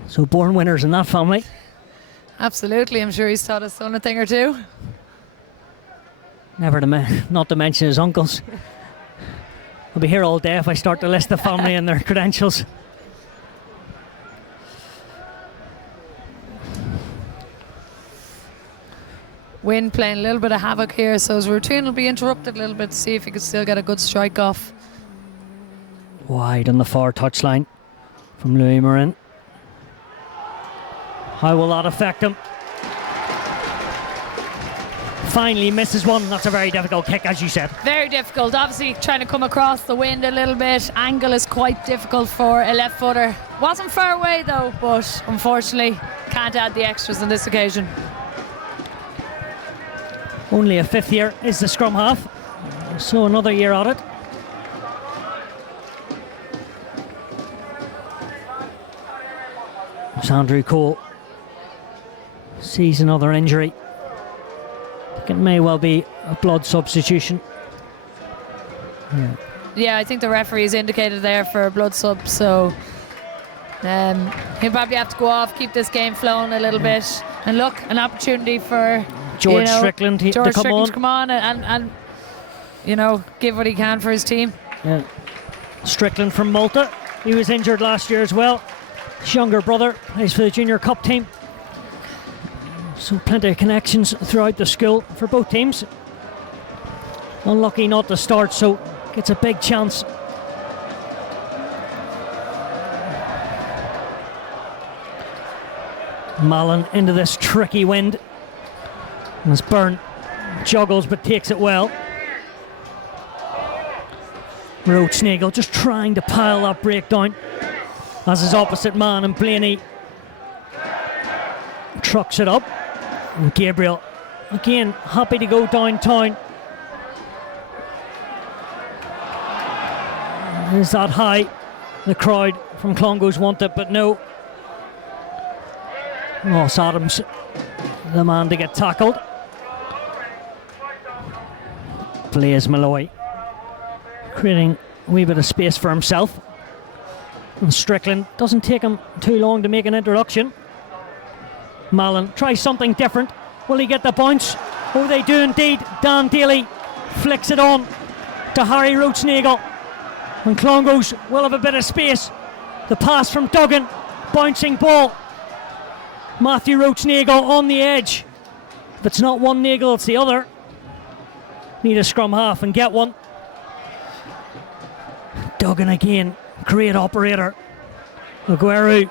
So born winners in that family. Absolutely, I'm sure he's taught his son a thing or two. Not to mention his uncles. I'll be here all day if I start to list the family and their credentials. Wind playing a little bit of havoc here, so his routine will be interrupted a little bit to see if he could still get a good strike off. Wide on the far touchline from Louis Morin. How will that affect him? Finally misses one. That's a very difficult kick, as you said. Very difficult. Obviously trying to come across the wind a little bit. Angle is quite difficult for a left footer. Wasn't far away though, but unfortunately can't add the extras on this occasion. Only a fifth year is the scrum half, so another year at it. As Andrew Cole sees another injury. It may well be a blood substitution. Yeah, I think the referee's indicated there for a blood sub, so he'll probably have to go off, keep this game flowing a little bit. And look, an opportunity for George Strickland to come on and give what he can for his team. Yeah. Strickland from Malta, he was injured last year as well. His younger brother plays for the junior cup team. So plenty of connections throughout the school for both teams. Unlucky not to start, so gets a big chance. Mallon into this tricky wind. And as Byrne juggles but takes it well. Roach-Nagel just trying to pile that breakdown as his opposite man, and Blaney trucks it up. And Gabriel again happy to go downtown. Is that high? The crowd from Clongowes want it, but no. Ross Adams, the man to get tackled. Blaise Malloy creating a wee bit of space for himself. And Strickland, doesn't take him too long to make an introduction. Mallon tries something different. Will he get the bounce? Oh, they do indeed. Dan Daly flicks it on to Harry Roach-Nagel. And Clongowes will have a bit of space. The pass from Duggan, bouncing ball. Matthew Roach-Nagel on the edge. If it's not one Nagel, it's the other. Need a scrum half and get one. Duggan again, great operator. Aguero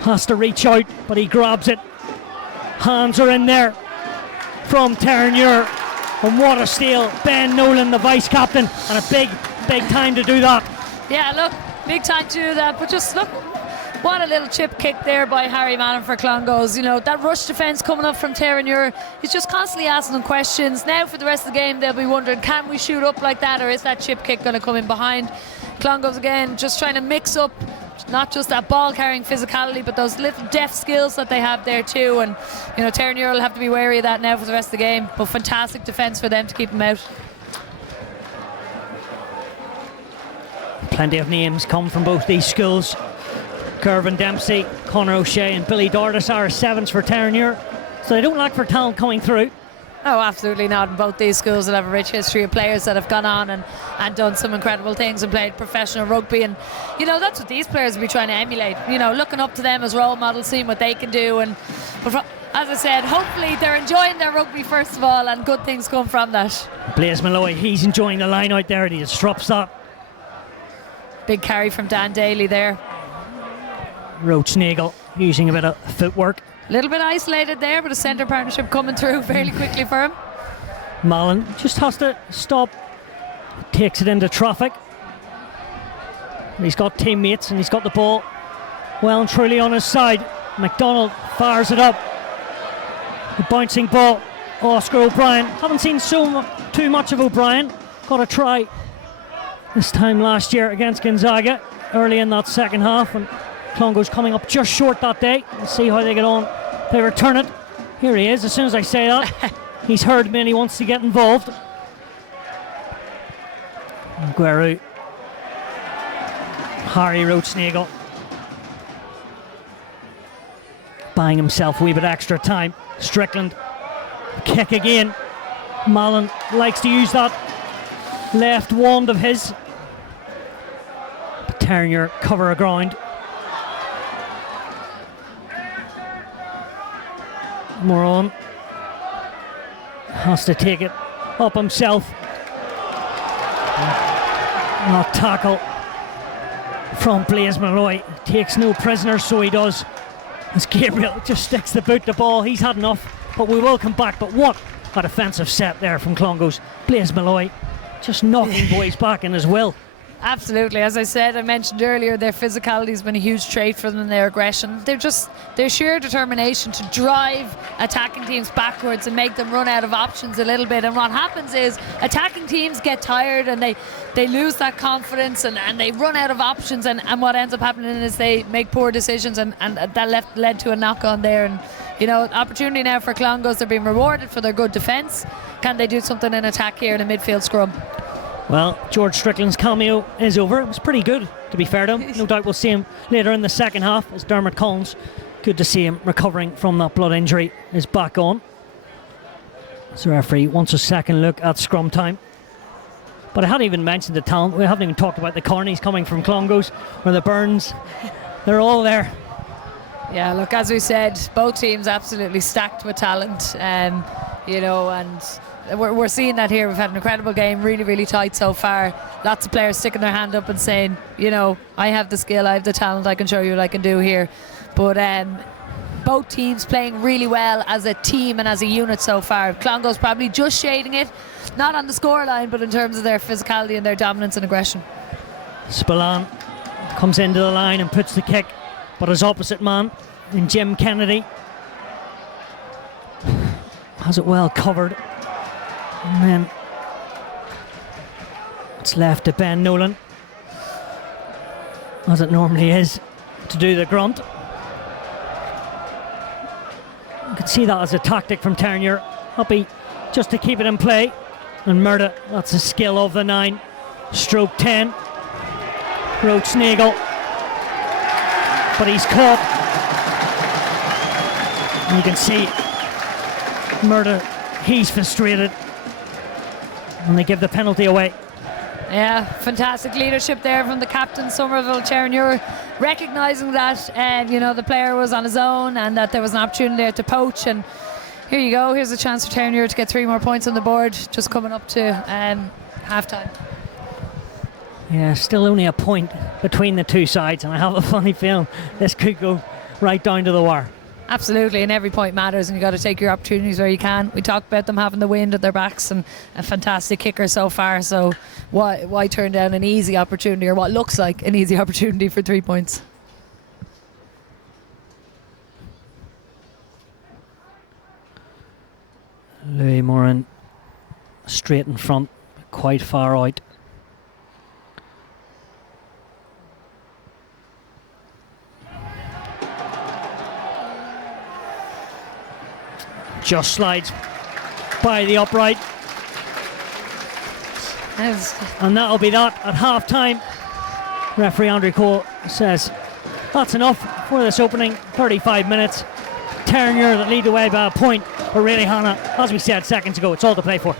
has to reach out, but he grabs it. Hands are in there from Terenure. And what a steal. Ben Nolan, the vice captain, and a big time to do that. Yeah, look, big time to do that, but just look, what a little chip kick there by Harry Mallon for Clongowes. You know, that rush defence coming up from Terenure, he's just constantly asking them questions. Now for the rest of the game they'll be wondering, can we shoot up like that, or is that chip kick going to come in behind? Clongowes again just trying to mix up not just that ball carrying physicality, but those little deft skills that they have there too. And Terenure will have to be wary of that now for the rest of the game, but fantastic defence for them to keep them out. Plenty of names come from both these schools. Gervin Dempsey, Conor O'Shea and Billy Dordis are sevens for Terenure, so they don't lack for talent coming through. Oh, absolutely not. Both these schools will have a rich history of players that have gone on and done some incredible things and played professional rugby, and that's what these players will be trying to emulate, looking up to them as role models, seeing what they can do. But as I said, hopefully they're enjoying their rugby first of all, and good things come from that. Blaise Malloy, he's enjoying the line out there. He disrupts that. Big carry from Dan Daly there. Roach Nagel using a bit of footwork. A little bit isolated there, but a centre partnership coming through fairly quickly for him. Mallon just has to stop. Takes it into traffic. He's got teammates and he's got the ball well and truly on his side. McDonald fires it up. The bouncing ball. Oscar O'Brien. Haven't seen too much of O'Brien. Got a try this time last year against Gonzaga early in that second half, and Clongowes coming up just short that day. We'll see how they get on. They return it. Here he is. As soon as I say that, he's heard me and he wants to get involved. Guerrero. Harry Roach Nagel buying himself a wee bit extra time. Strickland, kick again. Mallon likes to use that left wand of his. But Terenure cover of ground. Moran has to take it up himself. Not tackle from Blaise Malloy. Takes no prisoners, so he does. As Gabriel just sticks the boot the ball. He's had enough, but we will come back. But what a defensive set there from Clongowes. Blaise Malloy just knocking boys back in his will. Absolutely. As I said, I mentioned earlier, their physicality has been a huge trait for them, and their aggression. Their sheer determination to drive attacking teams backwards and make them run out of options a little bit. And what happens is attacking teams get tired and they lose that confidence and they run out of options. And what ends up happening is they make poor decisions, and that led to a knock-on there. And, you know, opportunity now for Clongowes. They're being rewarded for their good defence. Can they do something in attack here in a midfield scrum? Well, George Strickland's cameo is over. It was pretty good, to be fair to him. No doubt we'll see him later in the second half as Dermot Collins, good to see him recovering from that blood injury, is back on. So referee wants a second look at scrum time. But I hadn't even mentioned the talent. We haven't even talked about the Carneys coming from Clongowes or the Burns. They're all there. Yeah, look, as we said, both teams absolutely stacked with talent. You know, and we're seeing that here. We've had an incredible game, really, really tight so far. Lots of players sticking their hand up and saying, you know, I have the skill, I have the talent, I can show you what I can do here. But both teams playing really well as a team and as a unit so far. Clongowes probably just shading it, not on the scoreline, but in terms of their physicality and their dominance and aggression. Spillane comes into the line and puts the kick, but his opposite man in Jim Kennedy has it well covered. And then it's left to Ben Nolan, as it normally is, to do the grunt. You can see that as a tactic from Terenure, happy just to keep it in play. And Murda, that's a skill of the 9. Stroke 10. Roach Nagel, but he's caught. And you can see Murda, he's frustrated. And they give the penalty away. Yeah, fantastic leadership there from the captain, Somerville Terenure, recognising that you know, the player was on his own and that there was an opportunity there to poach. And here you go, here's a chance for Terenure to get 3 more points on the board, just coming up to half time. Yeah, still only a point between the two sides, and I have a funny feeling this could go right down to the wire. Absolutely, and every point matters, and you've got to take your opportunities where you can. We talked about them having the wind at their backs and a fantastic kicker so far, so why turn down an easy opportunity, or what looks like an easy opportunity for 3 points? Louis Moran straight in front, quite far out. Just slides by the upright. And that'll be that at half time. Referee Andrew Cole says that's enough for this opening 35 minutes. Terenure that lead the way by a point, but really, Hannah, as we said seconds ago, it's all to play for.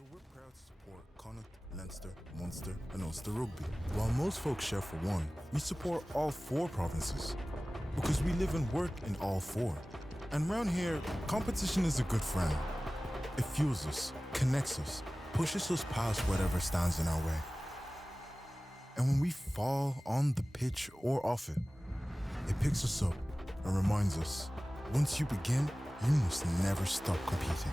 So we're proud to support Connacht, Leinster, Munster and Ulster Rugby. While most folks share for one, we support all 4 provinces because we live and work in all 4. And round here, competition is a good friend. It fuels us, connects us, pushes us past whatever stands in our way. And when we fall on the pitch or off it, it picks us up and reminds us, once you begin, you must never stop competing.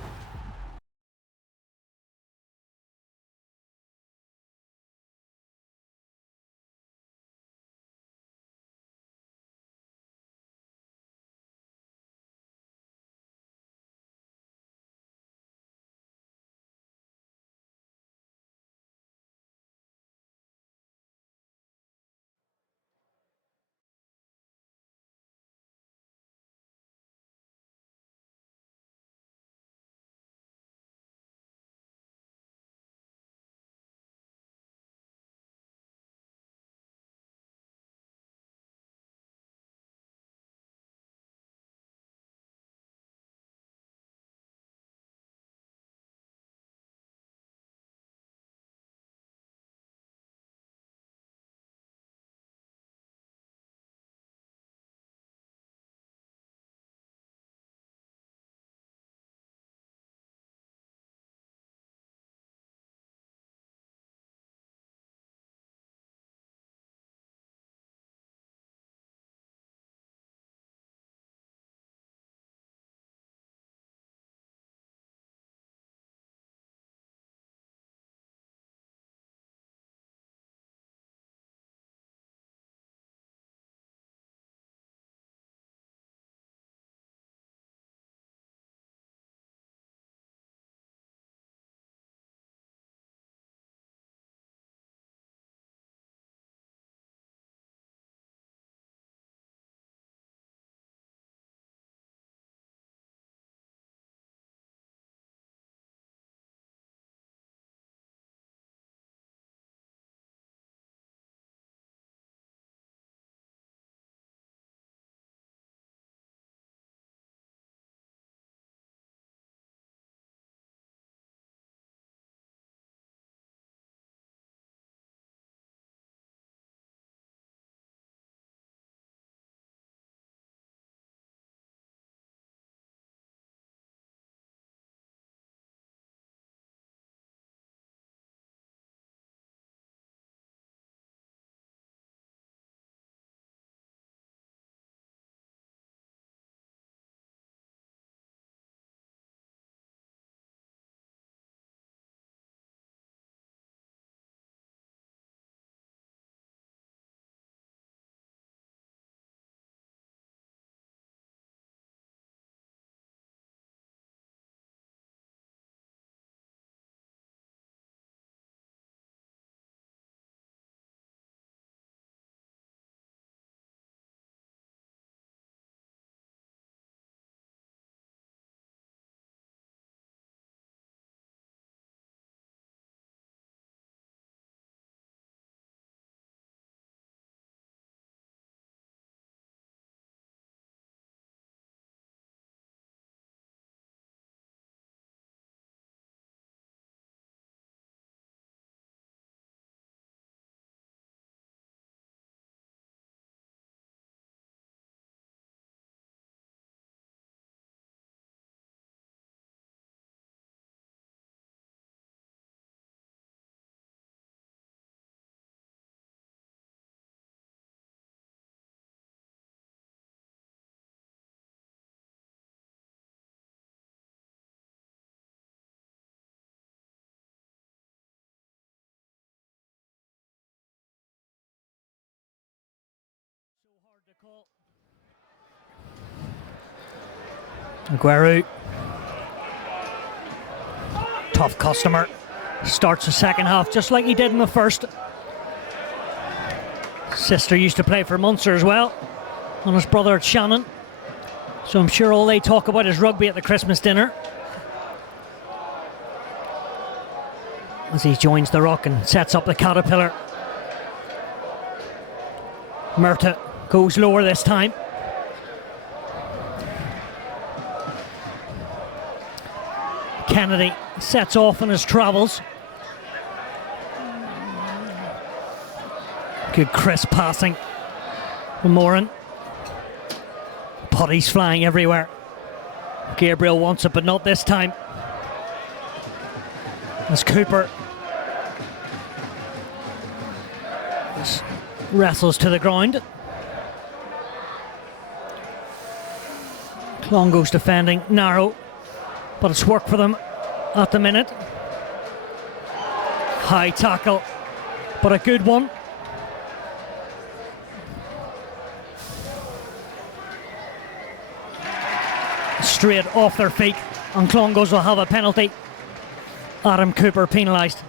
To call. Aguero, tough customer, starts the second half just like he did in the first. Sister used to play for Munster as well, and his brother at Shannon, so I'm sure all they talk about is rugby at the Christmas dinner. As he joins the ruck and sets up the caterpillar. Murta goes lower this time. Kennedy sets off on his travels. Good crisp passing from Moran. Putties flying everywhere. Gabriel wants it, but not this time. As Cooper wrestles to the ground. Clongowes defending narrow, but it's worked for them at the minute. High tackle, but a good one. Straight off their feet, and Clongowes will have a penalty. Adam Cooper penalised.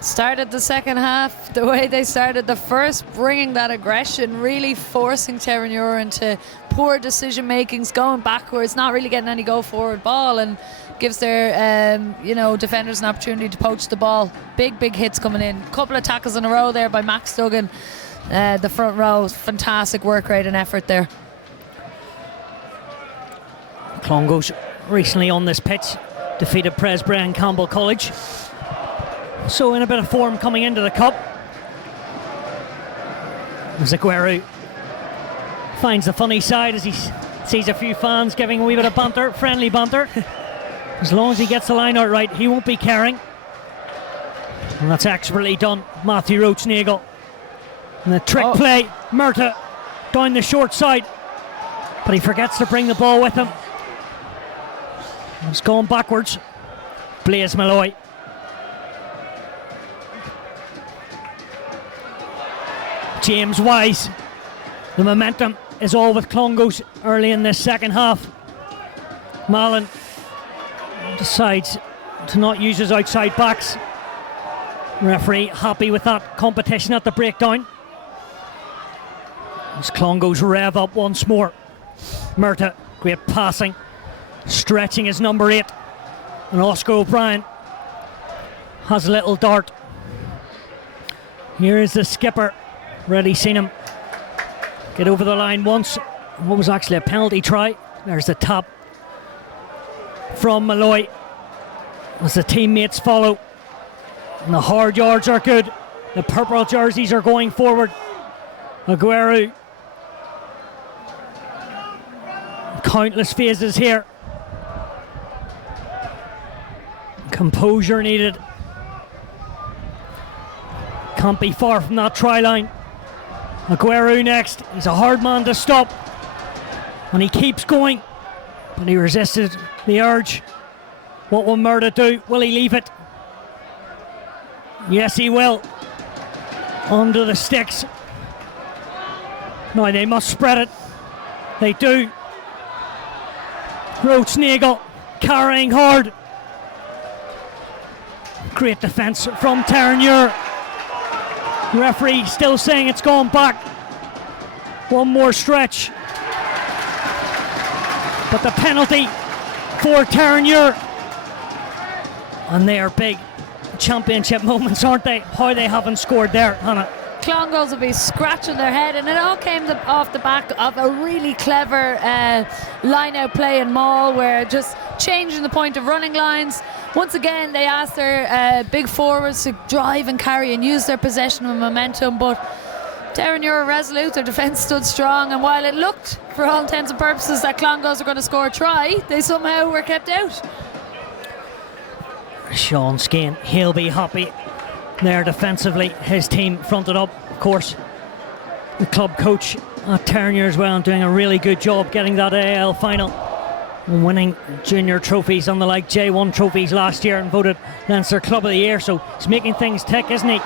Started the second half the way they started the first, bringing that aggression, really forcing Terenure into poor decision makings, going backwards, not really getting any go forward ball, and gives their defenders an opportunity to poach the ball. Big hits coming in. Couple of tackles in a row there by Max Duggan. The front row, fantastic work rate and effort there. Clongowes recently on this pitch defeated Presbray and Campbell College, so in a bit of form coming into the cup. Aguero finds the funny side as he sees a few fans giving a wee bit of banter, friendly banter. As long as he gets the line out right, he won't be caring. And that's expertly done. Matthew Roach-Nagel. And the trick play, Murtagh down the short side, but he forgets to bring the ball with him. It's gone backwards. Blaise Malloy. James Wise. The momentum is all with Clongowes early in this second half. Mallon decides to not use his outside backs. Referee happy with that competition at the breakdown. As Clongowes rev up once more. Murtagh, great passing. Stretching his number 8, and Oscar O'Brien has a little dart. Here is the skipper, already seen him get over the line once. What was actually a penalty try. There's the tap from Malloy as the teammates follow, and the hard yards are good. The purple jerseys are going forward. Aguero, countless phases here. Composure needed. Can't be far from that try line. Aguero next. He's a hard man to stop. And he keeps going. But he resisted the urge. What will Murtagh do? Will he leave it? Yes, he will. Under the sticks. No, they must spread it. They do. Roach-Nagel carrying hard. Great defence from Terenure. Referee still saying it's gone back. One more stretch. But the penalty for Terenure. And they are big championship moments, aren't they? How they haven't scored there, Hannah. Clongowes will be scratching their head, and it all came off the back of a really clever line-out play in Maul, where just changing the point of running lines. Once again, they asked their big forwards to drive and carry and use their possession and momentum, but Terenure were resolute, their defence stood strong, and while it looked, for all intents and purposes, that Clongowes were going to score a try, they somehow were kept out. Sean Skane, he'll be happy there defensively. His team fronted up, of course. The club coach at Terenure as well, doing a really good job getting that AL final and winning junior trophies and the like J1 trophies last year and voted Leinster Club of the Year, so he's making things tick, isn't he?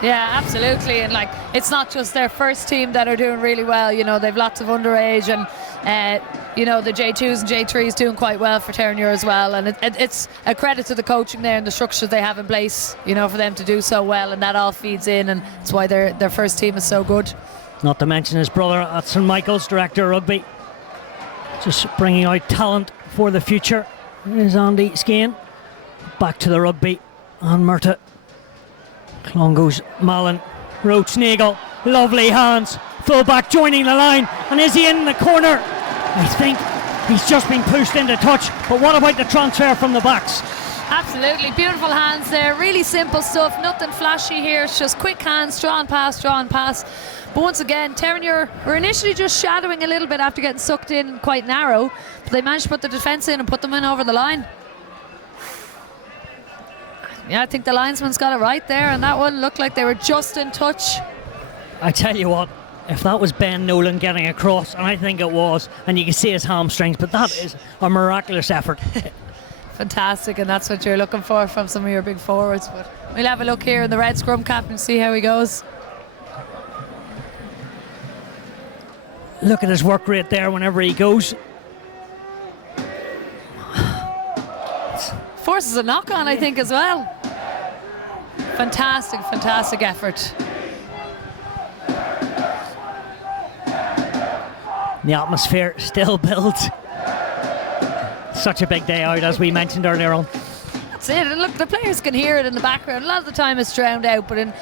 Yeah, absolutely, and like it's not just their first team that are doing really well, you know, they've lots of underage, and you know, the J2s and J3s doing quite well for Terenure as well, and it's a credit to the coaching there and the structures they have in place, you know, for them to do so well, and that all feeds in, and that's why their first team is so good. Not to mention his brother at St Michael's, Director of Rugby, just bringing out talent for the future. There's Andy Skane. Back to the rugby, and Murtagh. Clongowes, Mallon, Roach-Nagel, lovely hands, full back joining the line, and is he in the corner? I think He's just been pushed into touch, but what about the transfer from the backs? Absolutely, beautiful hands there, really simple stuff, nothing flashy here, it's just quick hands, draw and pass. But once again, Terenure were initially just shadowing a little bit after getting sucked in quite narrow, but they managed to put the defence in and put them in over the line. Yeah, I think the linesman's got it right there, and that one looked like they were just in touch. I tell you what, if that was Ben Nolan getting across, and I think it was, and you can see his hamstrings, but that is a miraculous effort. Fantastic, and that's what you're looking for from some of your big forwards. But we'll have a look here in the red scrum cap and see how he goes. Look at his work rate there whenever he goes. Forces a knock on, I think, as well. Fantastic effort. The atmosphere still builds. Such a big day out, as we mentioned earlier on. That's it, and look, the players can hear it in the background. A lot of the time it's drowned out, but in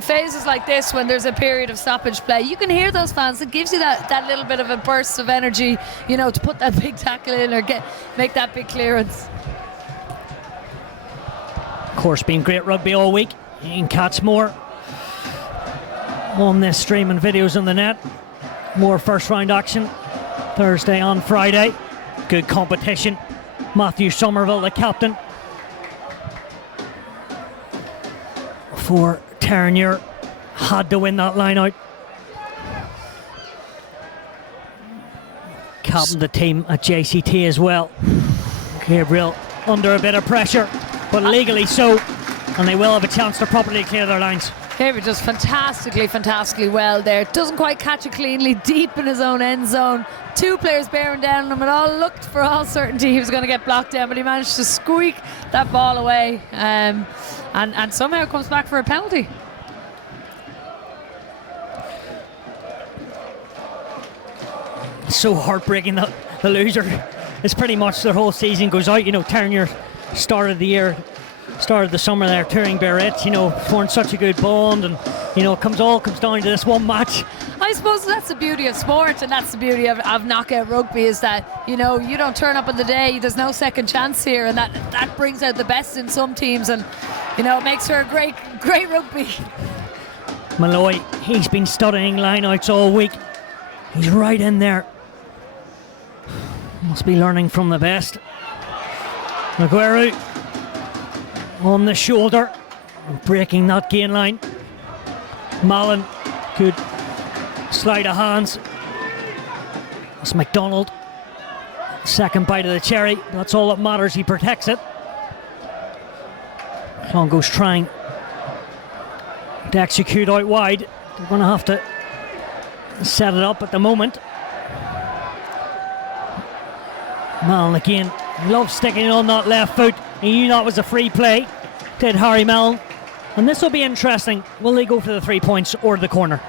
phases like this, when there's a period of stoppage play, you can hear those fans. It gives you that little bit of a burst of energy, you know, to put that big tackle in or make that big clearance. Of course, been great rugby all week. Ian Catsmore on this streaming videos on the net. More first round action Thursday on Friday. Good competition. Matthew Somerville, the captain for Terenure, had to win that line out. Captain the team at JCT as well. Gabriel under a bit of pressure, but legally so, and they will have a chance to properly clear their lines. Gabriel just fantastically well there. Doesn't quite catch it cleanly, deep in his own end zone. Two players bearing down on him. It all looked for all certainty he was going to get blocked down, but he managed to squeak that ball away, and somehow comes back for a penalty. So heartbreaking that the loser is pretty much their whole season goes out. You know, Terenure started the summer there, touring Barrett, you know, formed such a good bond, and you know, it comes down to this one match. I suppose that's the beauty of sport, and that's the beauty of knockout rugby, is that, you know, you don't turn up on the day, there's no second chance here, and that brings out the best in some teams, and you know, it makes for a great rugby. Malloy, he's been studying lineouts all week. He's right in there. Must be learning from the best. Aguero on the shoulder, breaking that gain line. Mallon, good sleight of hands. It's McDonald, second bite of the cherry. That's all that matters, he protects it. Clongowes trying to execute out wide. They're going to have to set it up at the moment. Mallon again, loves sticking it on that left foot. He knew that was a free play, did Harry Mallon. And this will be interesting. Will they go for the 3 points or the corner?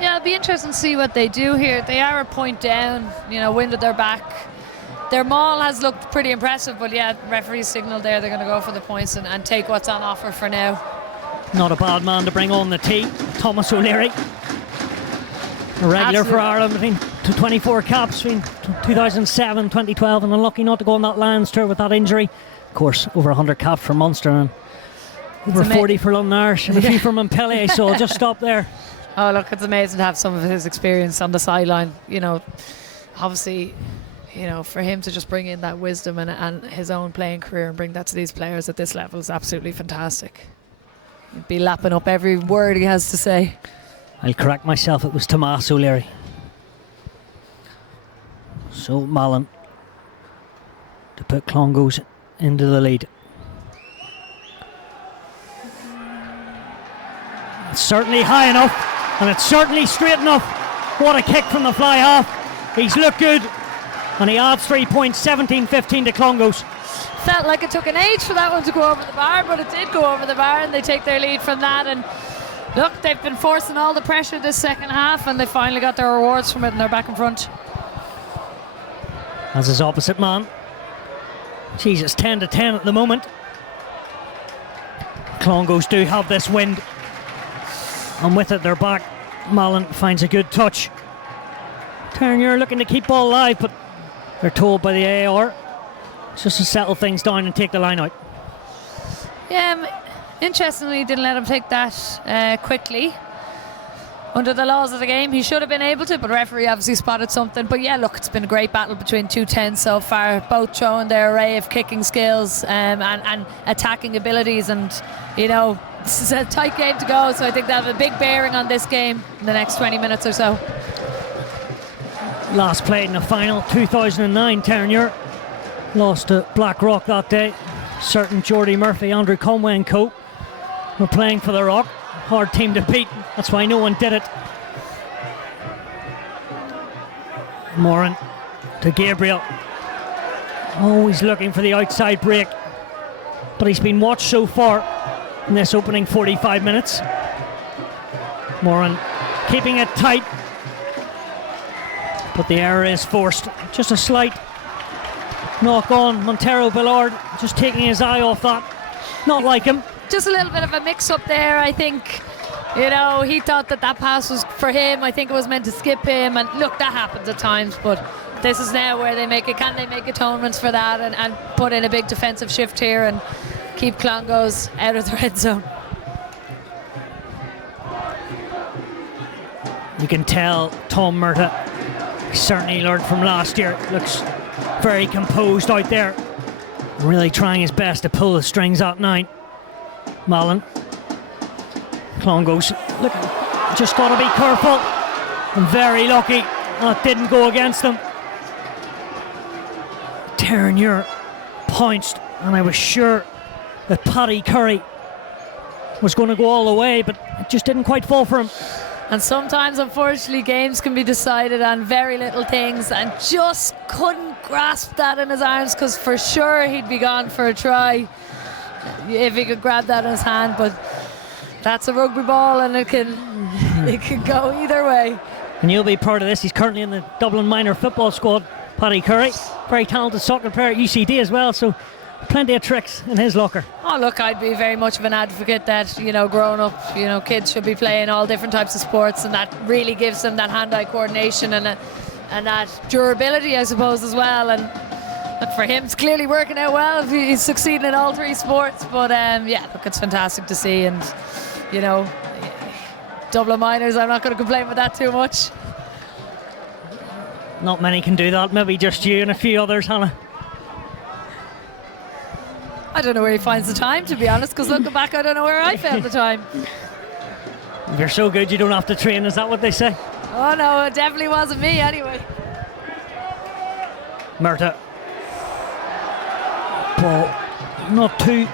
Yeah, it'll be interesting to see what they do here. They are a point down, you know, wind at their back. Their maul has looked pretty impressive, but yeah, referee's signal there, they're going to go for the points and take what's on offer for now. Not a bad man to bring on the tee, Thomas O'Leary. A regular for Ireland, between 24 caps between 2007 2012, and unlucky not to go on that Lions tour with that injury. Of course, over 100 caps for Munster and over 40 for London Irish and a few for Montpellier, so I'll just stop there. Oh, look, it's amazing to have some of his experience on the sideline. You know, obviously, you know, for him to just bring in that wisdom and his own playing career and bring that to these players at this level is absolutely fantastic. He'd be lapping up every word he has to say. I'll correct myself, it was Tomas O'Leary. So Mallon to put Clongowes into the lead. It's certainly high enough, and it's certainly straight enough. What a kick from the fly half. He's looked good, and he adds 3 points, 17-15 to Clongowes. Felt like it took an age for that one to go over the bar, but it did go over the bar, and they take their lead from that. And look, they've been forcing all the pressure this second half, and they finally got their rewards from it, and they're back in front. As his opposite man. Jesus, 10-10 at the moment. Clongowes do have this wind, and with it they're back. Mallon finds a good touch. Terenure looking to keep ball alive, but They're told by the AR just to settle things down and take the line out. Yeah, interestingly, didn't let him take that quickly. Under the laws of the game, he should have been able to, but referee obviously spotted something. But yeah, look, it's been a great battle between 210s so far, both showing their array of kicking skills and attacking abilities. And, you know, this is a tight game to go, so I think they'll have a big bearing on this game in the next 20 minutes or so. Last played in the final, 2009, Terenure lost to Blackrock that day. Certain Geordie Murphy, Andrew Conway and co were playing for the Rock. Hard team to beat, that's why no one did it. Moran to Gabriel. Always looking for the outside break, but he's been watched so far in this opening 45 minutes. Moran keeping it tight, but the error is forced. Just a slight knock on. Montero Ballard just taking his eye off that. Not like him. Just a little bit of a mix-up there, I think. You know, he thought that pass was for him. I think it was meant to skip him. And look, that happens at times, but this is now where they make it. Can they make atonements for that and put in a big defensive shift here and keep Clongowes out of the red zone? You can tell Tom Murtagh certainly learned from last year. Looks very composed out there. Really trying his best to pull the strings out 9. Mallon. Clongowes, look, just got to be careful. And very lucky that didn't go against them. Terenure pounced, and I was sure that Paddy Curry was going to go all the way, but it just didn't quite fall for him. And sometimes, unfortunately, games can be decided on very little things, and just couldn't grasp that in his arms, because for sure he'd be gone for a try if he could grab that in his hand. But that's a rugby ball, and it can go either way. And you'll be part of this. He's currently in the Dublin minor football squad. Paddy Curry, very talented soccer player at UCD as well, so plenty of tricks in his locker. Oh look, I'd be very much of an advocate that, you know, growing up, you know, kids should be playing all different types of sports, and that really gives them that hand-eye coordination and that durability, I suppose, as well. And for him, it's clearly working out well. He's succeeding in all 3 sports. But yeah, look, it's fantastic to see. And, you know, Dublin minors, I'm not going to complain about that too much. Not many can do that. Maybe just you and a few others, Hannah. I don't know where he finds the time, to be honest, because looking back, I don't know where I found the time. If you're so good, you don't have to train. Is that what they say? Oh no, it definitely wasn't me anyway. Murtagh. Ball not too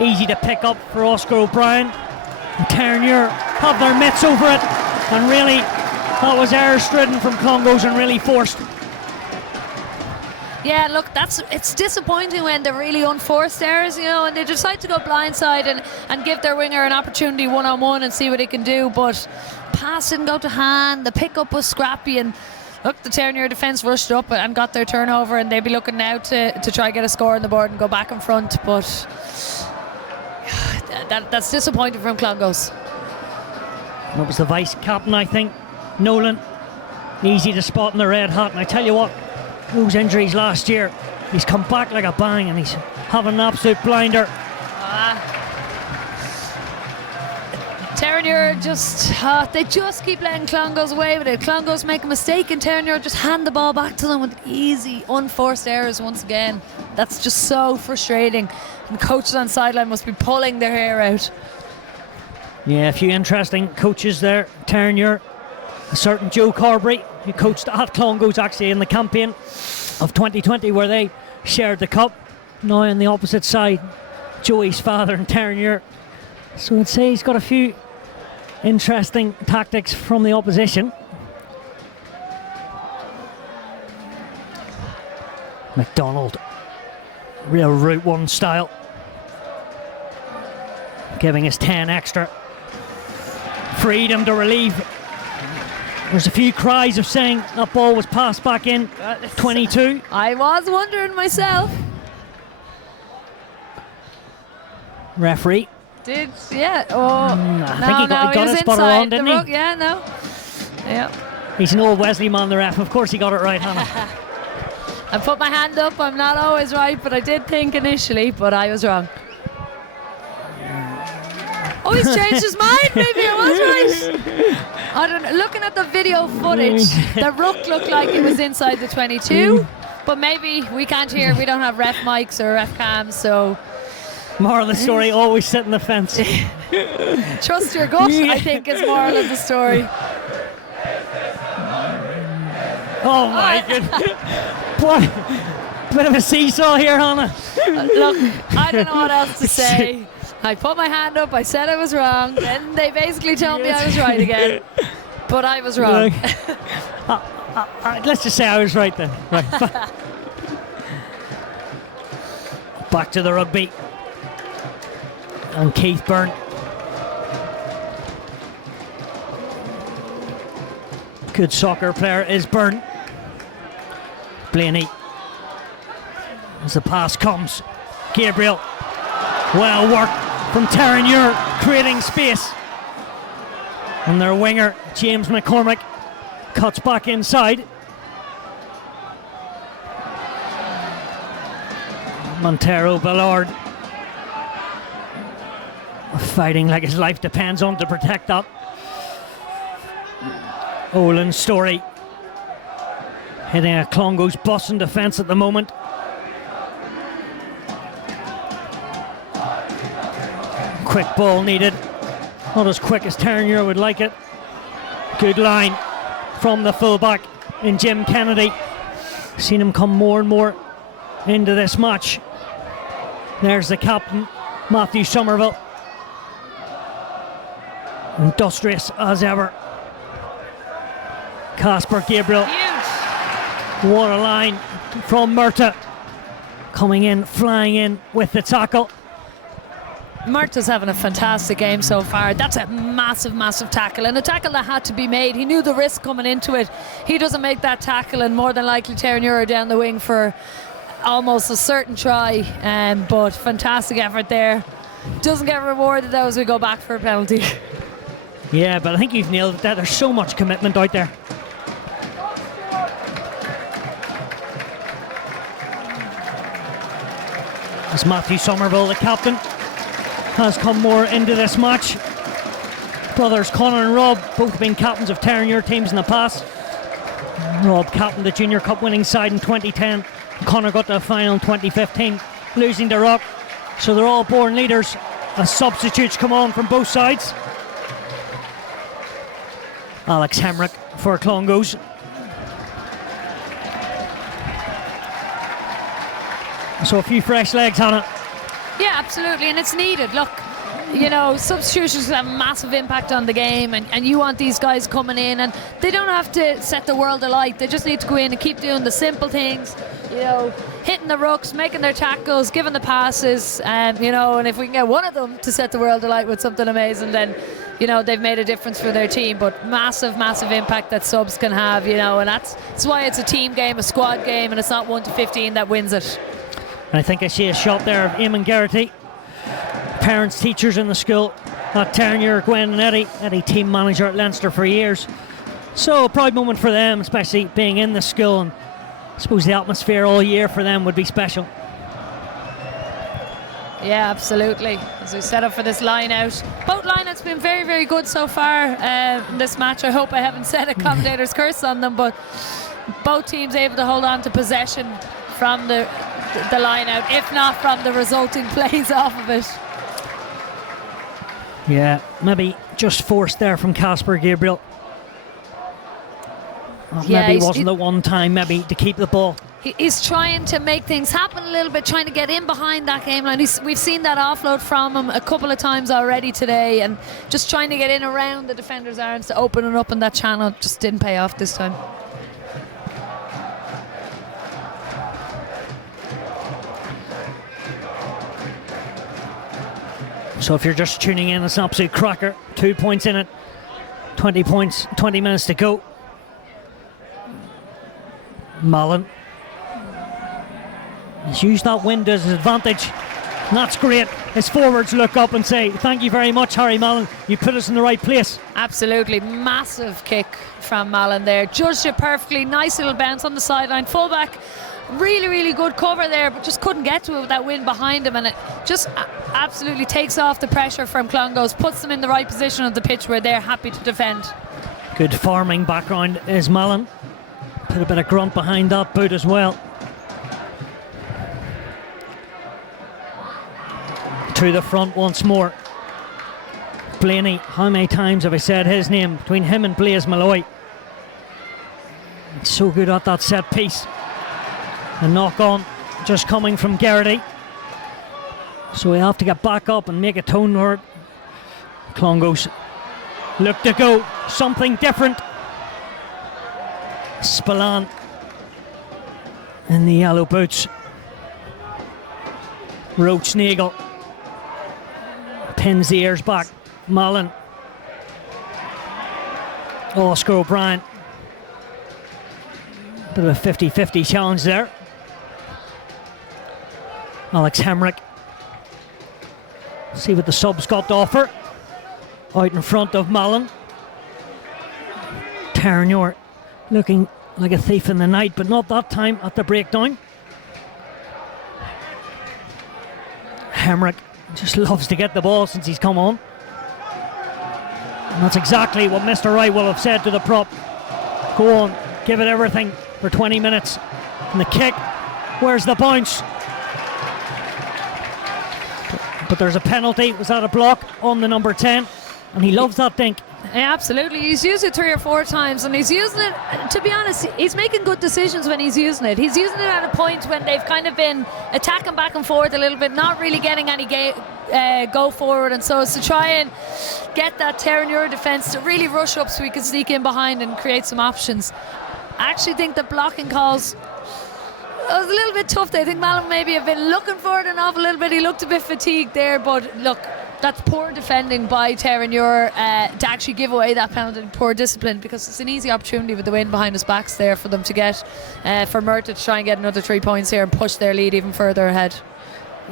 easy to pick up for Oscar O'Brien. And Terenure have their mitts over it, and really that was error-stridden from Clongowes and really forced. Yeah, look, it's disappointing when they're really unforced errors, you know, and they decide to go blindside and give their winger an opportunity one-on-one and see what he can do, but pass didn't go to hand, the pickup was scrappy, and look, the Terenure defence rushed up and got their turnover, and they'd be looking now to try get a score on the board and go back in front, but that's disappointing from Clongowes. That was the vice-captain, I think, Nolan. Easy to spot in the red hat, and I tell you what, those injuries last year, he's come back like a bang, and he's having an absolute blinder. Terenure they just keep letting Clongowes away with it. Clongowes make a mistake and Terenure just hand the ball back to them with easy, unforced errors once again. That's just so frustrating. And coaches on sideline must be pulling their hair out. Yeah, a few interesting coaches there. Terenure, a certain Joe Carberry, who coached at Clongowes actually in the campaign of 2020 where they shared the cup. Now on the opposite side, Joey's father and Terenure. So I'd say he's got a few interesting tactics from the opposition. McDonald, real Route 1 style, giving us 10 extra. Freedom to relieve. There's a few cries of saying that ball was passed back in. 22. I was wondering myself. Referee. Yeah. Oh, I think he got it spot on, didn't he? Yeah, no. Yeah. He's an old Wesley man, the ref. Of course he got it right, Hannah. I put my hand up. I'm not always right, but I did think initially, but I was wrong. Oh, he's changed his mind. Maybe I was right. I don't know. Looking at the video footage, the ruck looked like it was inside the 22, but maybe we can't hear. We don't have ref mics or ref cams, so. Moral of the story: always sit in the fence. Trust your gut, I think, is moral of the story. Oh my goodness. Boy, bit of a seesaw here, Hannah. Look, I don't know what else to say. I put my hand up, I said I was wrong, then they basically told me I was right again. But I was wrong. Let's just say I was right then. Right. Back to the rugby. And Keith Byrne. Good soccer player is Byrne. Blaney. As the pass comes, Gabriel. Well worked from Terenure, creating space. And their winger, James McCormick, cuts back inside. Montero Ballard fighting like his life depends on to protect that. Olin Story hitting a Clongowes bus in defence at the moment. Quick ball needed. Not as quick as Terenure would like it. Good line from the fullback in Jim Kennedy. Seen him come more and more into this match. There's the captain, Matthew Somerville. Industrious as ever. Casper Gabriel. What a line from Murta. Coming in, flying in with the tackle. Murta's having a fantastic game so far. That's a massive, massive tackle, and a tackle that had to be made. He knew the risk coming into it. He doesn't make that tackle, and more than likely Terenure are down the wing for almost a certain try, but fantastic effort there. Doesn't get rewarded though as we go back for a penalty. Yeah, but I think you've nailed it there. There's so much commitment out there. As Matthew Somerville, the captain, has come more into this match. Brothers Conor and Rob, both been captains of Terenure teams in the past. Rob captained the Junior Cup winning side in 2010. Conor got to the final in 2015, losing to Rock. So they're all born leaders as substitutes come on from both sides. Alex Hemrick for Clongowes. So a few fresh legs, Hannah. Yeah, absolutely, and it's needed. Look, you know, substitutions have a massive impact on the game, and you want these guys coming in, and they don't have to set the world alight. They just need to go in and keep doing the simple things, you know, hitting the rucks, making their tackles, giving the passes, you know, and if we can get one of them to set the world alight with something amazing, then, you know, they've made a difference for their team. But massive, massive impact that subs can have, you know, and that's why it's a team game, a squad game, and it's not 1 to 15 that wins it. I think I see a shot there of Eamon Geraghty. Parents, teachers in the school at Terenure, Gwen and Eddie. Eddie, team manager at Leinster for years. So a proud moment for them, especially being in the school, and I suppose the atmosphere all year for them would be special. Yeah, absolutely. As we set up for this line out, both line-outs been very, very good so far in this match. I hope I haven't said a commentator's curse on them, but both teams able to hold on to possession from the line out, if not from the resulting plays off of it. Yeah, maybe just forced there from Casper Gabriel. Yeah, maybe wasn't the one time maybe to keep the ball. He's trying to make things happen a little bit, trying to get in behind that game line. We've seen that offload from him a couple of times already today, and just trying to get in around the defender's arms to open it up in that channel. Just didn't pay off this time. So if you're just tuning in, it's an absolute cracker. 2 points in it, 20 points, 20 minutes to go. Mallon has used that wind as his advantage. And that's great. His forwards look up and say, thank you very much, Harry Mallon. You put us in the right place. Absolutely. Massive kick from Mallon there. Judged it perfectly. Nice little bounce on the sideline. Fullback really, really good cover there, but just couldn't get to it with that wind behind him, and it just absolutely takes off the pressure from Clongowes, puts them in the right position of the pitch where they're happy to defend. Good farming background is Mallon. Put a bit of grunt behind that boot as well. To the front once more. Blaney, how many times have I said his name? Between him and Blaise Malloy. It's so good at that set piece. A knock on just coming from Garrity. So we have to get back up and make a tone word. Clongowes look to go something different. Spillane in the yellow boots. Roach-Nagel pins the ears back. Mallon. Oscar O'Brien. Bit of a 50-50 challenge there. Alex Hemrick. See what the subs got to offer. Out in front of Mallon. Terenure looking like a thief in the night, but not that time at the breakdown. Hemrick just loves to get the ball since he's come on. And that's exactly what Mr. Wright will have said to the prop. Go on, give it everything for 20 minutes. And the kick, where's the bounce? But there's a penalty. Was that a block on the number 10? And he loves that dink. Yeah, absolutely. He's used it 3 or 4 times, and he's using it, to be honest, he's making good decisions when he's using it. He's using it at a point when they've kind of been attacking back and forth a little bit, not really getting any go forward, and so it's to try and get that Terenure defence to really rush up so we can sneak in behind and create some options. I actually think the blocking calls was a little bit tough there. I think Mallon maybe have been looking for it enough a little bit. He looked a bit fatigued there, but look, that's poor defending by Terenure to actually give away that penalty. Poor discipline, because it's an easy opportunity with the wind behind his backs there for them to get, for Murta to try and get another 3 points here and push their lead even further ahead.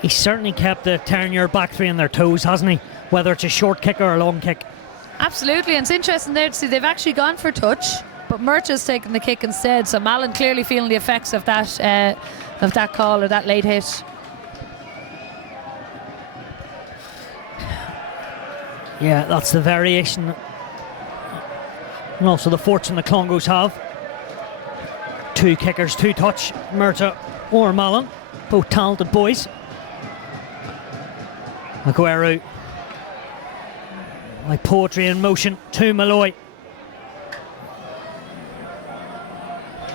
He's certainly kept the Terenure back three on their toes, hasn't he? Whether it's a short kick or a long kick. Absolutely, and it's interesting there to see they've actually gone for touch, but Murta's taken the kick instead, so Mallon clearly feeling the effects of that call or that late hit. Yeah, that's the variation and also the fortune the Clongowes have. 2 kickers, 2 touch, Murta or Mallon, both talented boys. Aguero, like poetry in motion, to Malloy.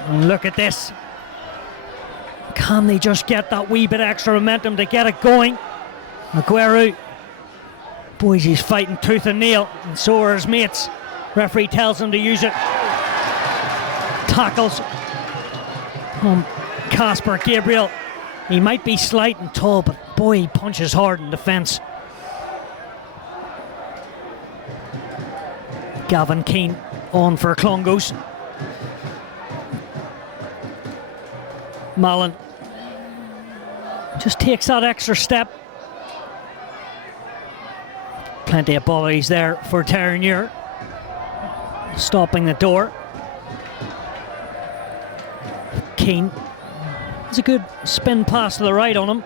And look at this. Can they just get that wee bit extra momentum to get it going? Aguero. Boys, he's fighting tooth and nail, and so are his mates. Referee tells him to use it. Tackles Casper Gabriel. He might be slight and tall, but boy, he punches hard in defence. Gavin Keane on for Clongowes. Mallon just takes that extra step. Plenty of volleys there for Terenure. Stopping the door. Keane. It's a good spin pass to the right on him.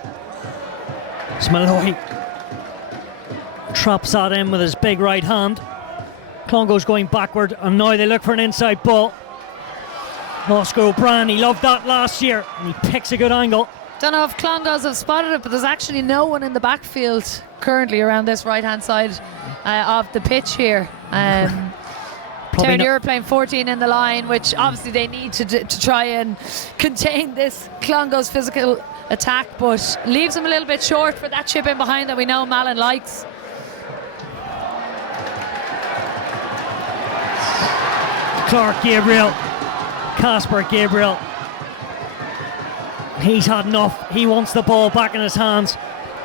It's Malloy. Traps that in with his big right hand. Clongowes going backward, and now they look for an inside ball. Oscar O'Brien, he loved that last year, and he picks a good angle. Don't know if Clongowes have spotted it, but there's actually no one in the backfield currently around this right hand side of the pitch here. Terenure playing 14 in the line, which obviously they need to try and contain this Clongowes physical attack, but leaves them a little bit short for that chip in behind that we know Mallon likes. Clark Gabriel, Casper Gabriel. He's had enough. He wants the ball back in his hands,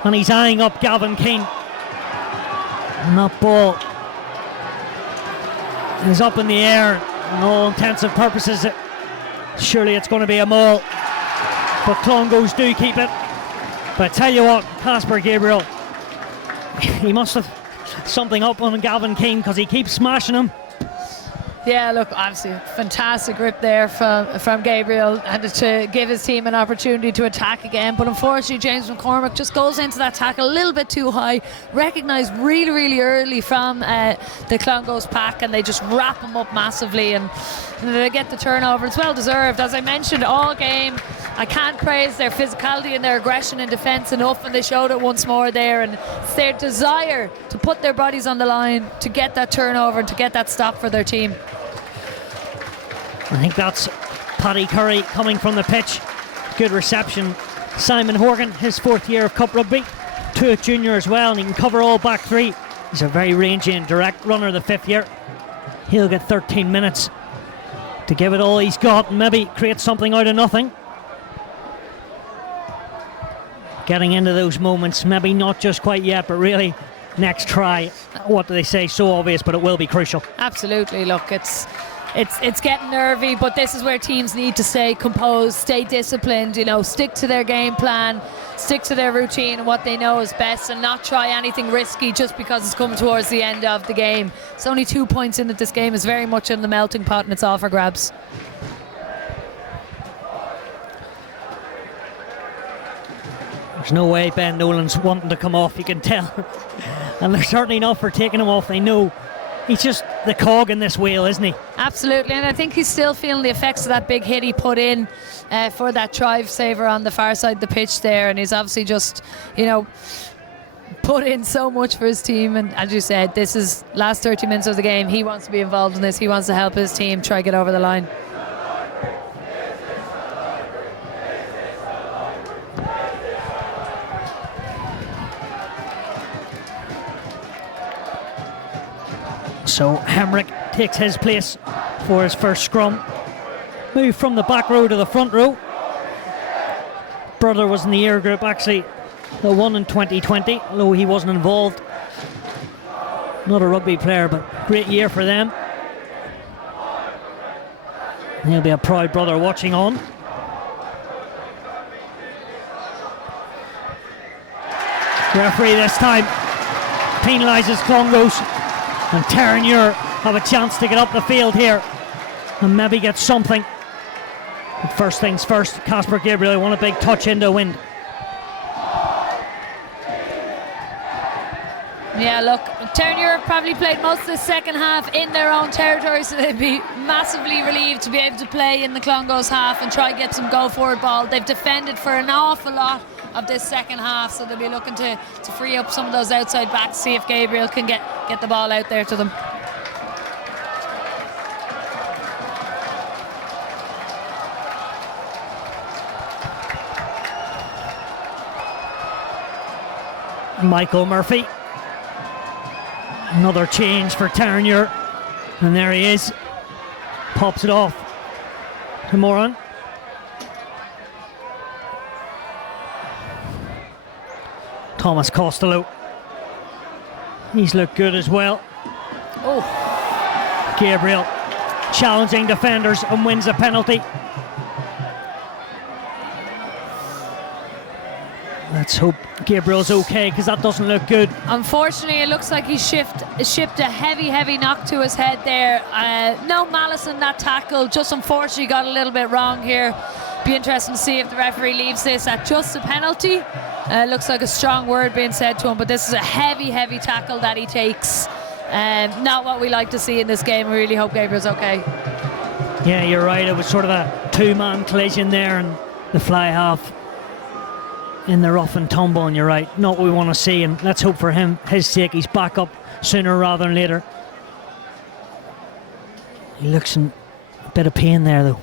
and he's eyeing up Gavin Keane. And that ball is up in the air, and all intents and purposes, surely it's going to be a maul. But Clongowes do keep it. But I tell you what, Casper Gabriel, he must have something up on Gavin Keane, because he keeps smashing him. Yeah, look, obviously, fantastic grip there from Gabriel, and to give his team an opportunity to attack again. But unfortunately, James McCormick just goes into that tackle a little bit too high, recognised really, really early from the Clongowes pack, and they just wrap him up massively, and they get the turnover. It's well deserved. As I mentioned all game, I can't praise their physicality and their aggression in defence enough, and they showed it once more there, and it's their desire to put their bodies on the line to get that turnover and to get that stop for their team. I think that's Paddy Curry coming from the pitch. Good reception. Simon Horgan, his 4th year of Cup Rugby. Tuat Junior as well, and he can cover all back 3. He's a very rangy and direct runner, the 5th year. He'll get 13 minutes to give it all he's got and maybe create something out of nothing. Getting into those moments, maybe not just quite yet, but really next try. What do they say? So obvious, but it will be crucial. Absolutely. Look, it's getting nervy, but this is where teams need to stay composed, stay disciplined, stick to their game plan, stick to their routine and what they know is best, and not try anything risky just because it's coming towards the end of the game. It's only 2 points in that this game is very much in the melting pot, and it's all for grabs. There's no way Ben Nolan's wanting to come off, you can tell. And they're certainly not for taking him off. They know he's just the cog in this wheel, isn't he? Absolutely, and I think he's still feeling the effects of that big hit he put in for that drive saver on the far side of the pitch there, and he's obviously just, put in so much for his team. And as you said, this is last 30 minutes of the game. He wants to be involved in this. He wants to help his team try to get over the line. So Hemrick takes his place for his first scrum. Move from the back row to the front row. Brother was in the year group actually that won in 2020, although he wasn't involved. Not a rugby player, but great year for them. He'll be a proud brother watching on. Referee this time penalises Clongowes, and Terenure have a chance to get up the field here and maybe get something. But first things first, Casper Gabriel won a big touch into wind. Yeah, look, Terenure probably played most of the second half in their own territory, so they'd be massively relieved to be able to play in the Clongowes half and try to get some go forward ball. They've defended for an awful lot of this second half, so they'll be looking to free up some of those outside backs, see if Gabriel can get the ball out there to them. Michael Murphy. Another change for Terenure. And there he is. Pops it off to Moran. Thomas Costello. He's looked good as well. Oh. Gabriel challenging defenders and wins a penalty. Let's hope Gabriel's okay, because that doesn't look good. Unfortunately, it looks like he shipped a heavy knock to his head there. No malice in that tackle, just unfortunately got a little bit wrong here. Be interesting to see if the referee leaves this at just a penalty. Looks like a strong word being said to him, but this is a heavy tackle that he takes. Not what we like to see in this game. We really hope Gabriel's okay. Yeah, you're right. It was sort of a two-man collision there, and the fly half in the rough and tumble, and you're right, not what we want to see, and let's hope for his sake he's back up sooner rather than later. He looks in a bit of pain there though.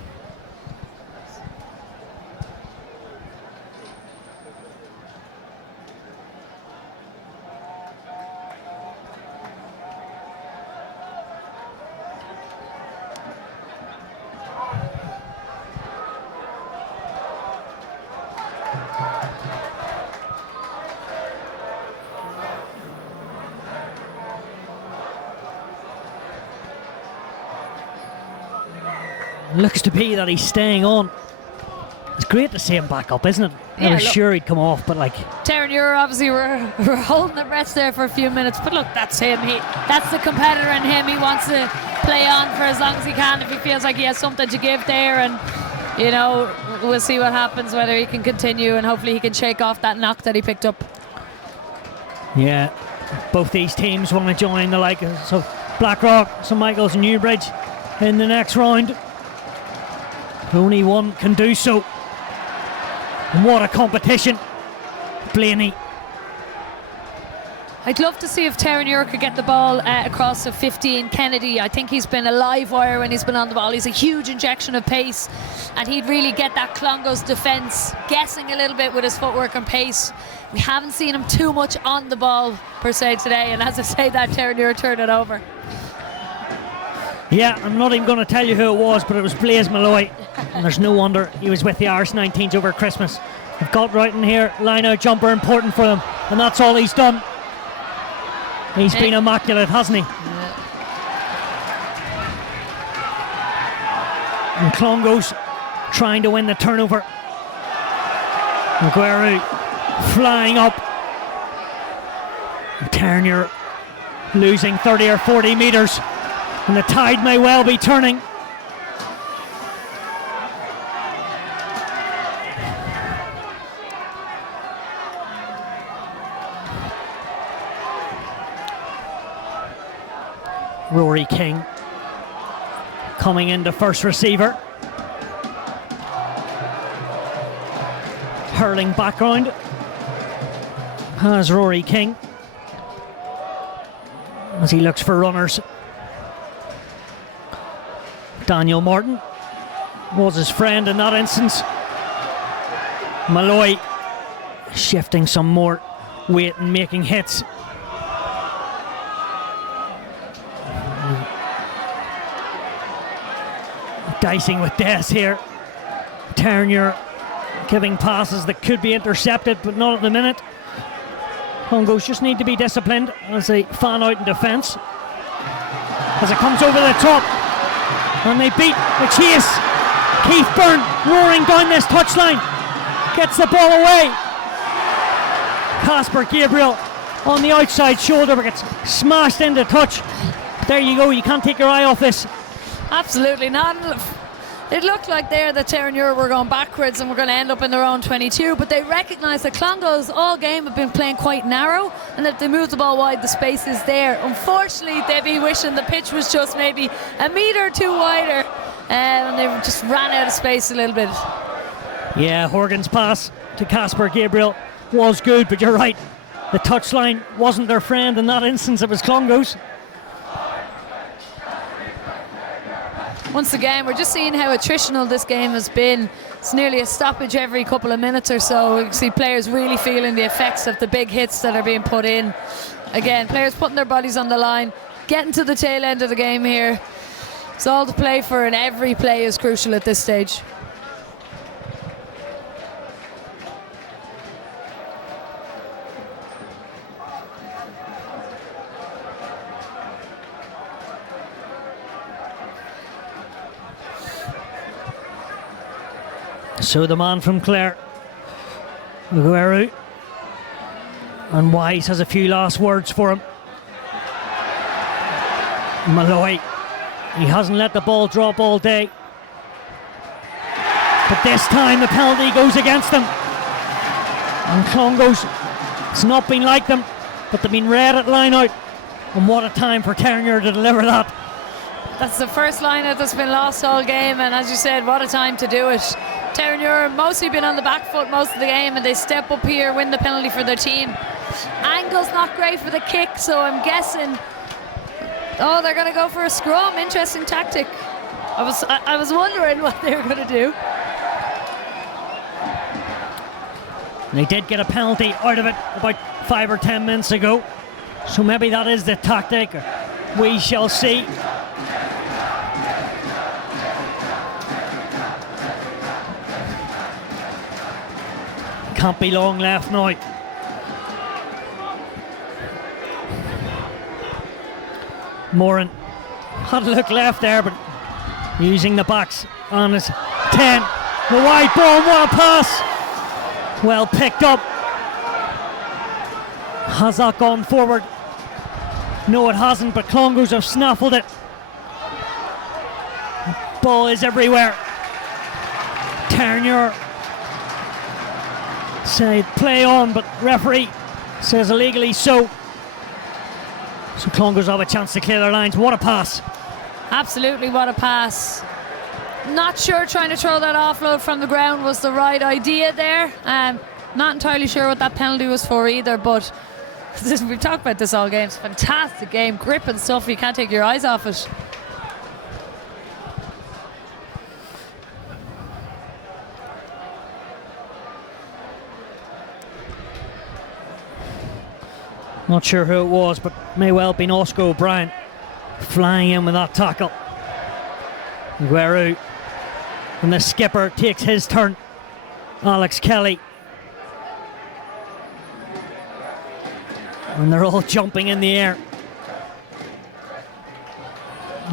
Looks to be that he's staying on. It's great to see him back up, isn't it? I was sure he'd come off, but like... Terenure obviously were holding their breaths there for a few minutes, but look, that's him. That's the competitor in him. He wants to play on for as long as he can if he feels like he has something to give there, and you know, we'll see what happens, whether he can continue, and hopefully he can shake off that knock that he picked up. Yeah, both these teams want to join the like so Blackrock, St Michael's and Newbridge in the next round. Only one can do so. And what a competition, Blaney. I'd love to see if Terenure could get the ball across to 15 Kennedy. I think he's been a live wire when he's been on the ball. He's a huge injection of pace, and he'd really get that Clongowes defence guessing a little bit with his footwork and pace. We haven't seen him too much on the ball per se today, and as I say that, Terenure turned it over. Yeah, I'm not even going to tell you who it was, but it was Blaise Malloy, and there's no wonder he was with the Irish 19s over Christmas. They've got right in here, line out jumper important for them, and that's all he's done. He's been immaculate, hasn't he? Yeah. And Clongowes trying to win the turnover. Aguero flying up. And Terenure losing 30 or 40 metres. And the tide may well be turning. Rory King coming into first receiver. Hurling background has Rory King as he looks for runners. Daniel Martin was his friend in that instance. Malloy shifting some more weight and making hits. Dicing with death here. Terenure giving passes that could be intercepted, but not at the minute. Clongowes just need to be disciplined as they fan out in defence. As it comes over the top, and they beat the chase. Keith Byrne roaring down this touchline, gets the ball away. Casper Gabriel on the outside shoulder, but gets smashed into touch. There you go, you can't take your eye off this. Absolutely not. It looked like there that Terenure were going backwards and were going to end up in their own 22, but they recognise that Clongowes all game have been playing quite narrow, and if they move the ball wide, the space is there. Unfortunately, they'd be wishing the pitch was just maybe a metre or two wider, and they just ran out of space a little bit. Yeah, Horgan's pass to Casper Gabriel was good, but you're right, the touchline wasn't their friend in that instance. It was Clongowes. Once again, we're just seeing how attritional this game has been. It's nearly a stoppage every couple of minutes or so. You see players really feeling the effects of the big hits that are being put in. Again, players putting their bodies on the line, getting to the tail end of the game here. It's all to play for, and every play is crucial at this stage. So the man from Clare, Aguero, and Wise has a few last words for him. Malloy, he hasn't let the ball drop all day, but this time the penalty goes against them. And Clongowes, it's not been like them, but they've been red at line out, and what a time for Terenure to deliver that. That's the first line out that's been lost all game, and as you said, what a time to do it. Terenure mostly been on the back foot most of the game, and they step up here, win the penalty for their team. Angle's not great for the kick, so I'm guessing, oh, they're going to go for a scrum. Interesting tactic. I was wondering what they were going to do. They did get a penalty out of it about 5 or 10 minutes ago, so maybe that is the tactic. We shall see. Can't be long left now. Moran had a look left there, but using the backs on his 10. The wide ball, what a pass! Well picked up. Has that gone forward? No, it hasn't, but Clongowes have snaffled it. Ball is everywhere. Terenure say play on, but referee says illegally so. So Clongowes have a chance to clear their lines. What a pass. Absolutely, what a pass. Not sure trying to throw that offload from the ground was the right idea there. Not entirely sure what that penalty was for either, but we've talked about this all game. It's a fantastic game, grip and stuff. You can't take your eyes off it. Not sure who it was, but may well have been Oscar O'Brien flying in with that tackle. Guerrero, and the skipper takes his turn. Alex Kelly. And they're all jumping in the air.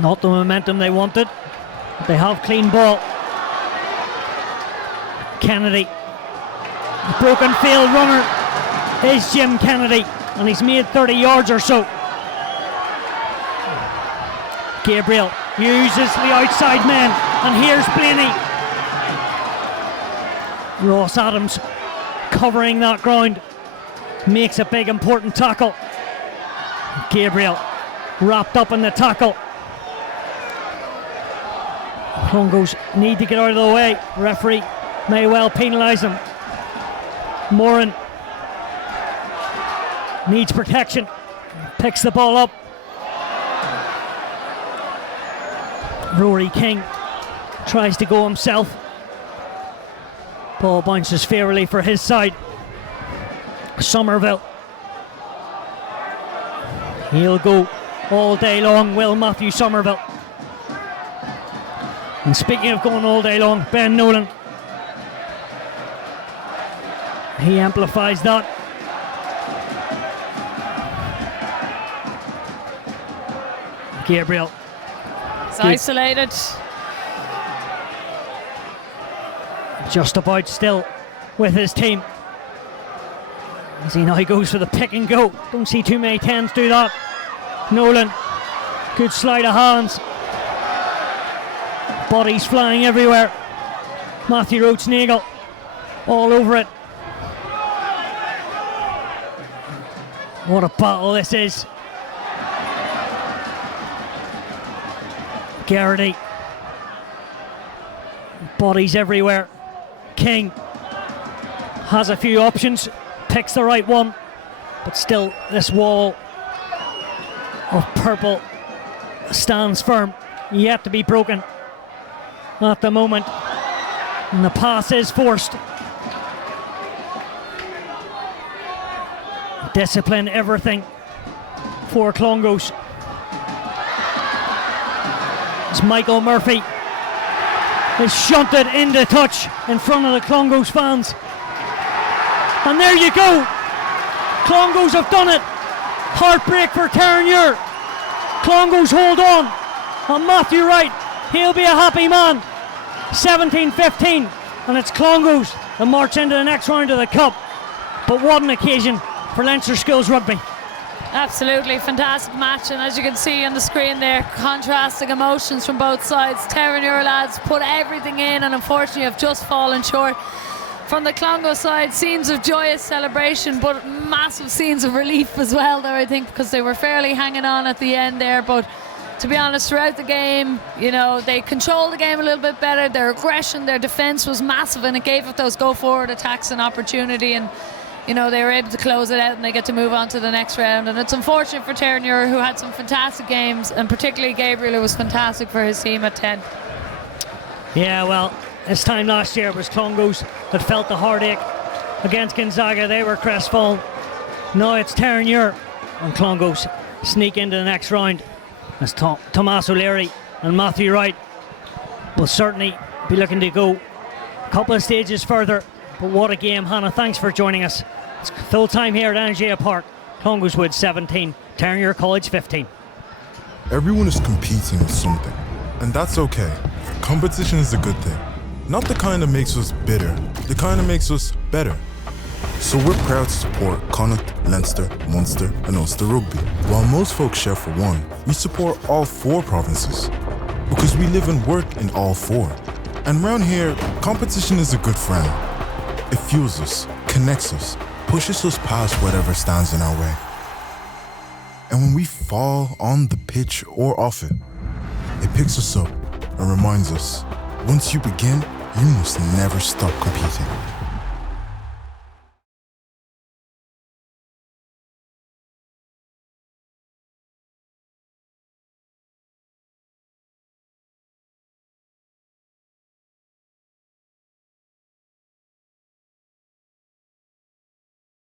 Not the momentum they wanted, but they have clean ball. Kennedy. The broken field runner is Jim Kennedy, and he's made 30 yards or so. Gabriel uses the outside man, and here's Blaney. Ross Adams covering that ground, makes a big important tackle. Gabriel wrapped up in the tackle. Clongowes need to get out of the way. Referee may well penalise them. Moran needs protection, picks the ball up. Rory King tries to go himself. Ball bounces fairly for his side. Somerville. He'll go all day long, will Matthew Somerville. And speaking of going all day long, Ben Nolan. He amplifies that. Gabriel. It's isolated. Just about still with his team. As he now goes for the pick and go. Don't see too many 10s do that. Nolan. Good sleight of hands. Bodies flying everywhere. Matthew Roach-Nagel all over it. What a battle this is. Garrity. Bodies everywhere. King has a few options, picks the right one, but still this wall of purple stands firm, yet to be broken at the moment, and the pass is forced. Discipline, everything for Clongowes. It's Michael Murphy is shunted into touch in front of the Clongowes fans. And there you go. Clongowes have done it. Heartbreak for Terenure. Clongowes hold on. And Matthew Wright, he'll be a happy man. 17-15. And it's Clongowes that march into the next round of the Cup. But what an occasion for Leinster Schools Rugby. Absolutely fantastic match, and as you can see on the screen there, contrasting emotions from both sides. Terenure lads put everything in and unfortunately have just fallen short. From the Clongowes side, scenes of joyous celebration, but massive scenes of relief as well there, I think, because they were fairly hanging on at the end there. But to be honest, throughout the game, you know, they controlled the game a little bit better. Their aggression, their defence was massive, and it gave up those go forward attacks an opportunity, and you know, they were able to close it out and they get to move on to the next round. And it's unfortunate for Terenure, who had some fantastic games, and particularly Gabriel, who was fantastic for his team at 10. Yeah, well, this time last year it was Clongowes that felt the heartache against Gonzaga. They were crestfallen. Now it's Terenure, and Clongowes sneak into the next round as Tomas O'Leary and Matthew Wright will certainly be looking to go a couple of stages further. But what a game, Hannah. Thanks for joining us. It's full time here at Energia Park. Clongowes Wood 17, Terenure College 15. Everyone is competing with something, and that's okay. Competition is a good thing. Not the kind that makes us bitter, the kind that makes us better. So we're proud to support Connacht, Leinster, Munster and Ulster Rugby. While most folks share for one, we support all 4 provinces because we live and work in all 4. And round here, competition is a good friend. It fuels us, connects us, pushes us past whatever stands in our way. And when we fall on the pitch or off it, it picks us up and reminds us, once you begin, you must never stop competing.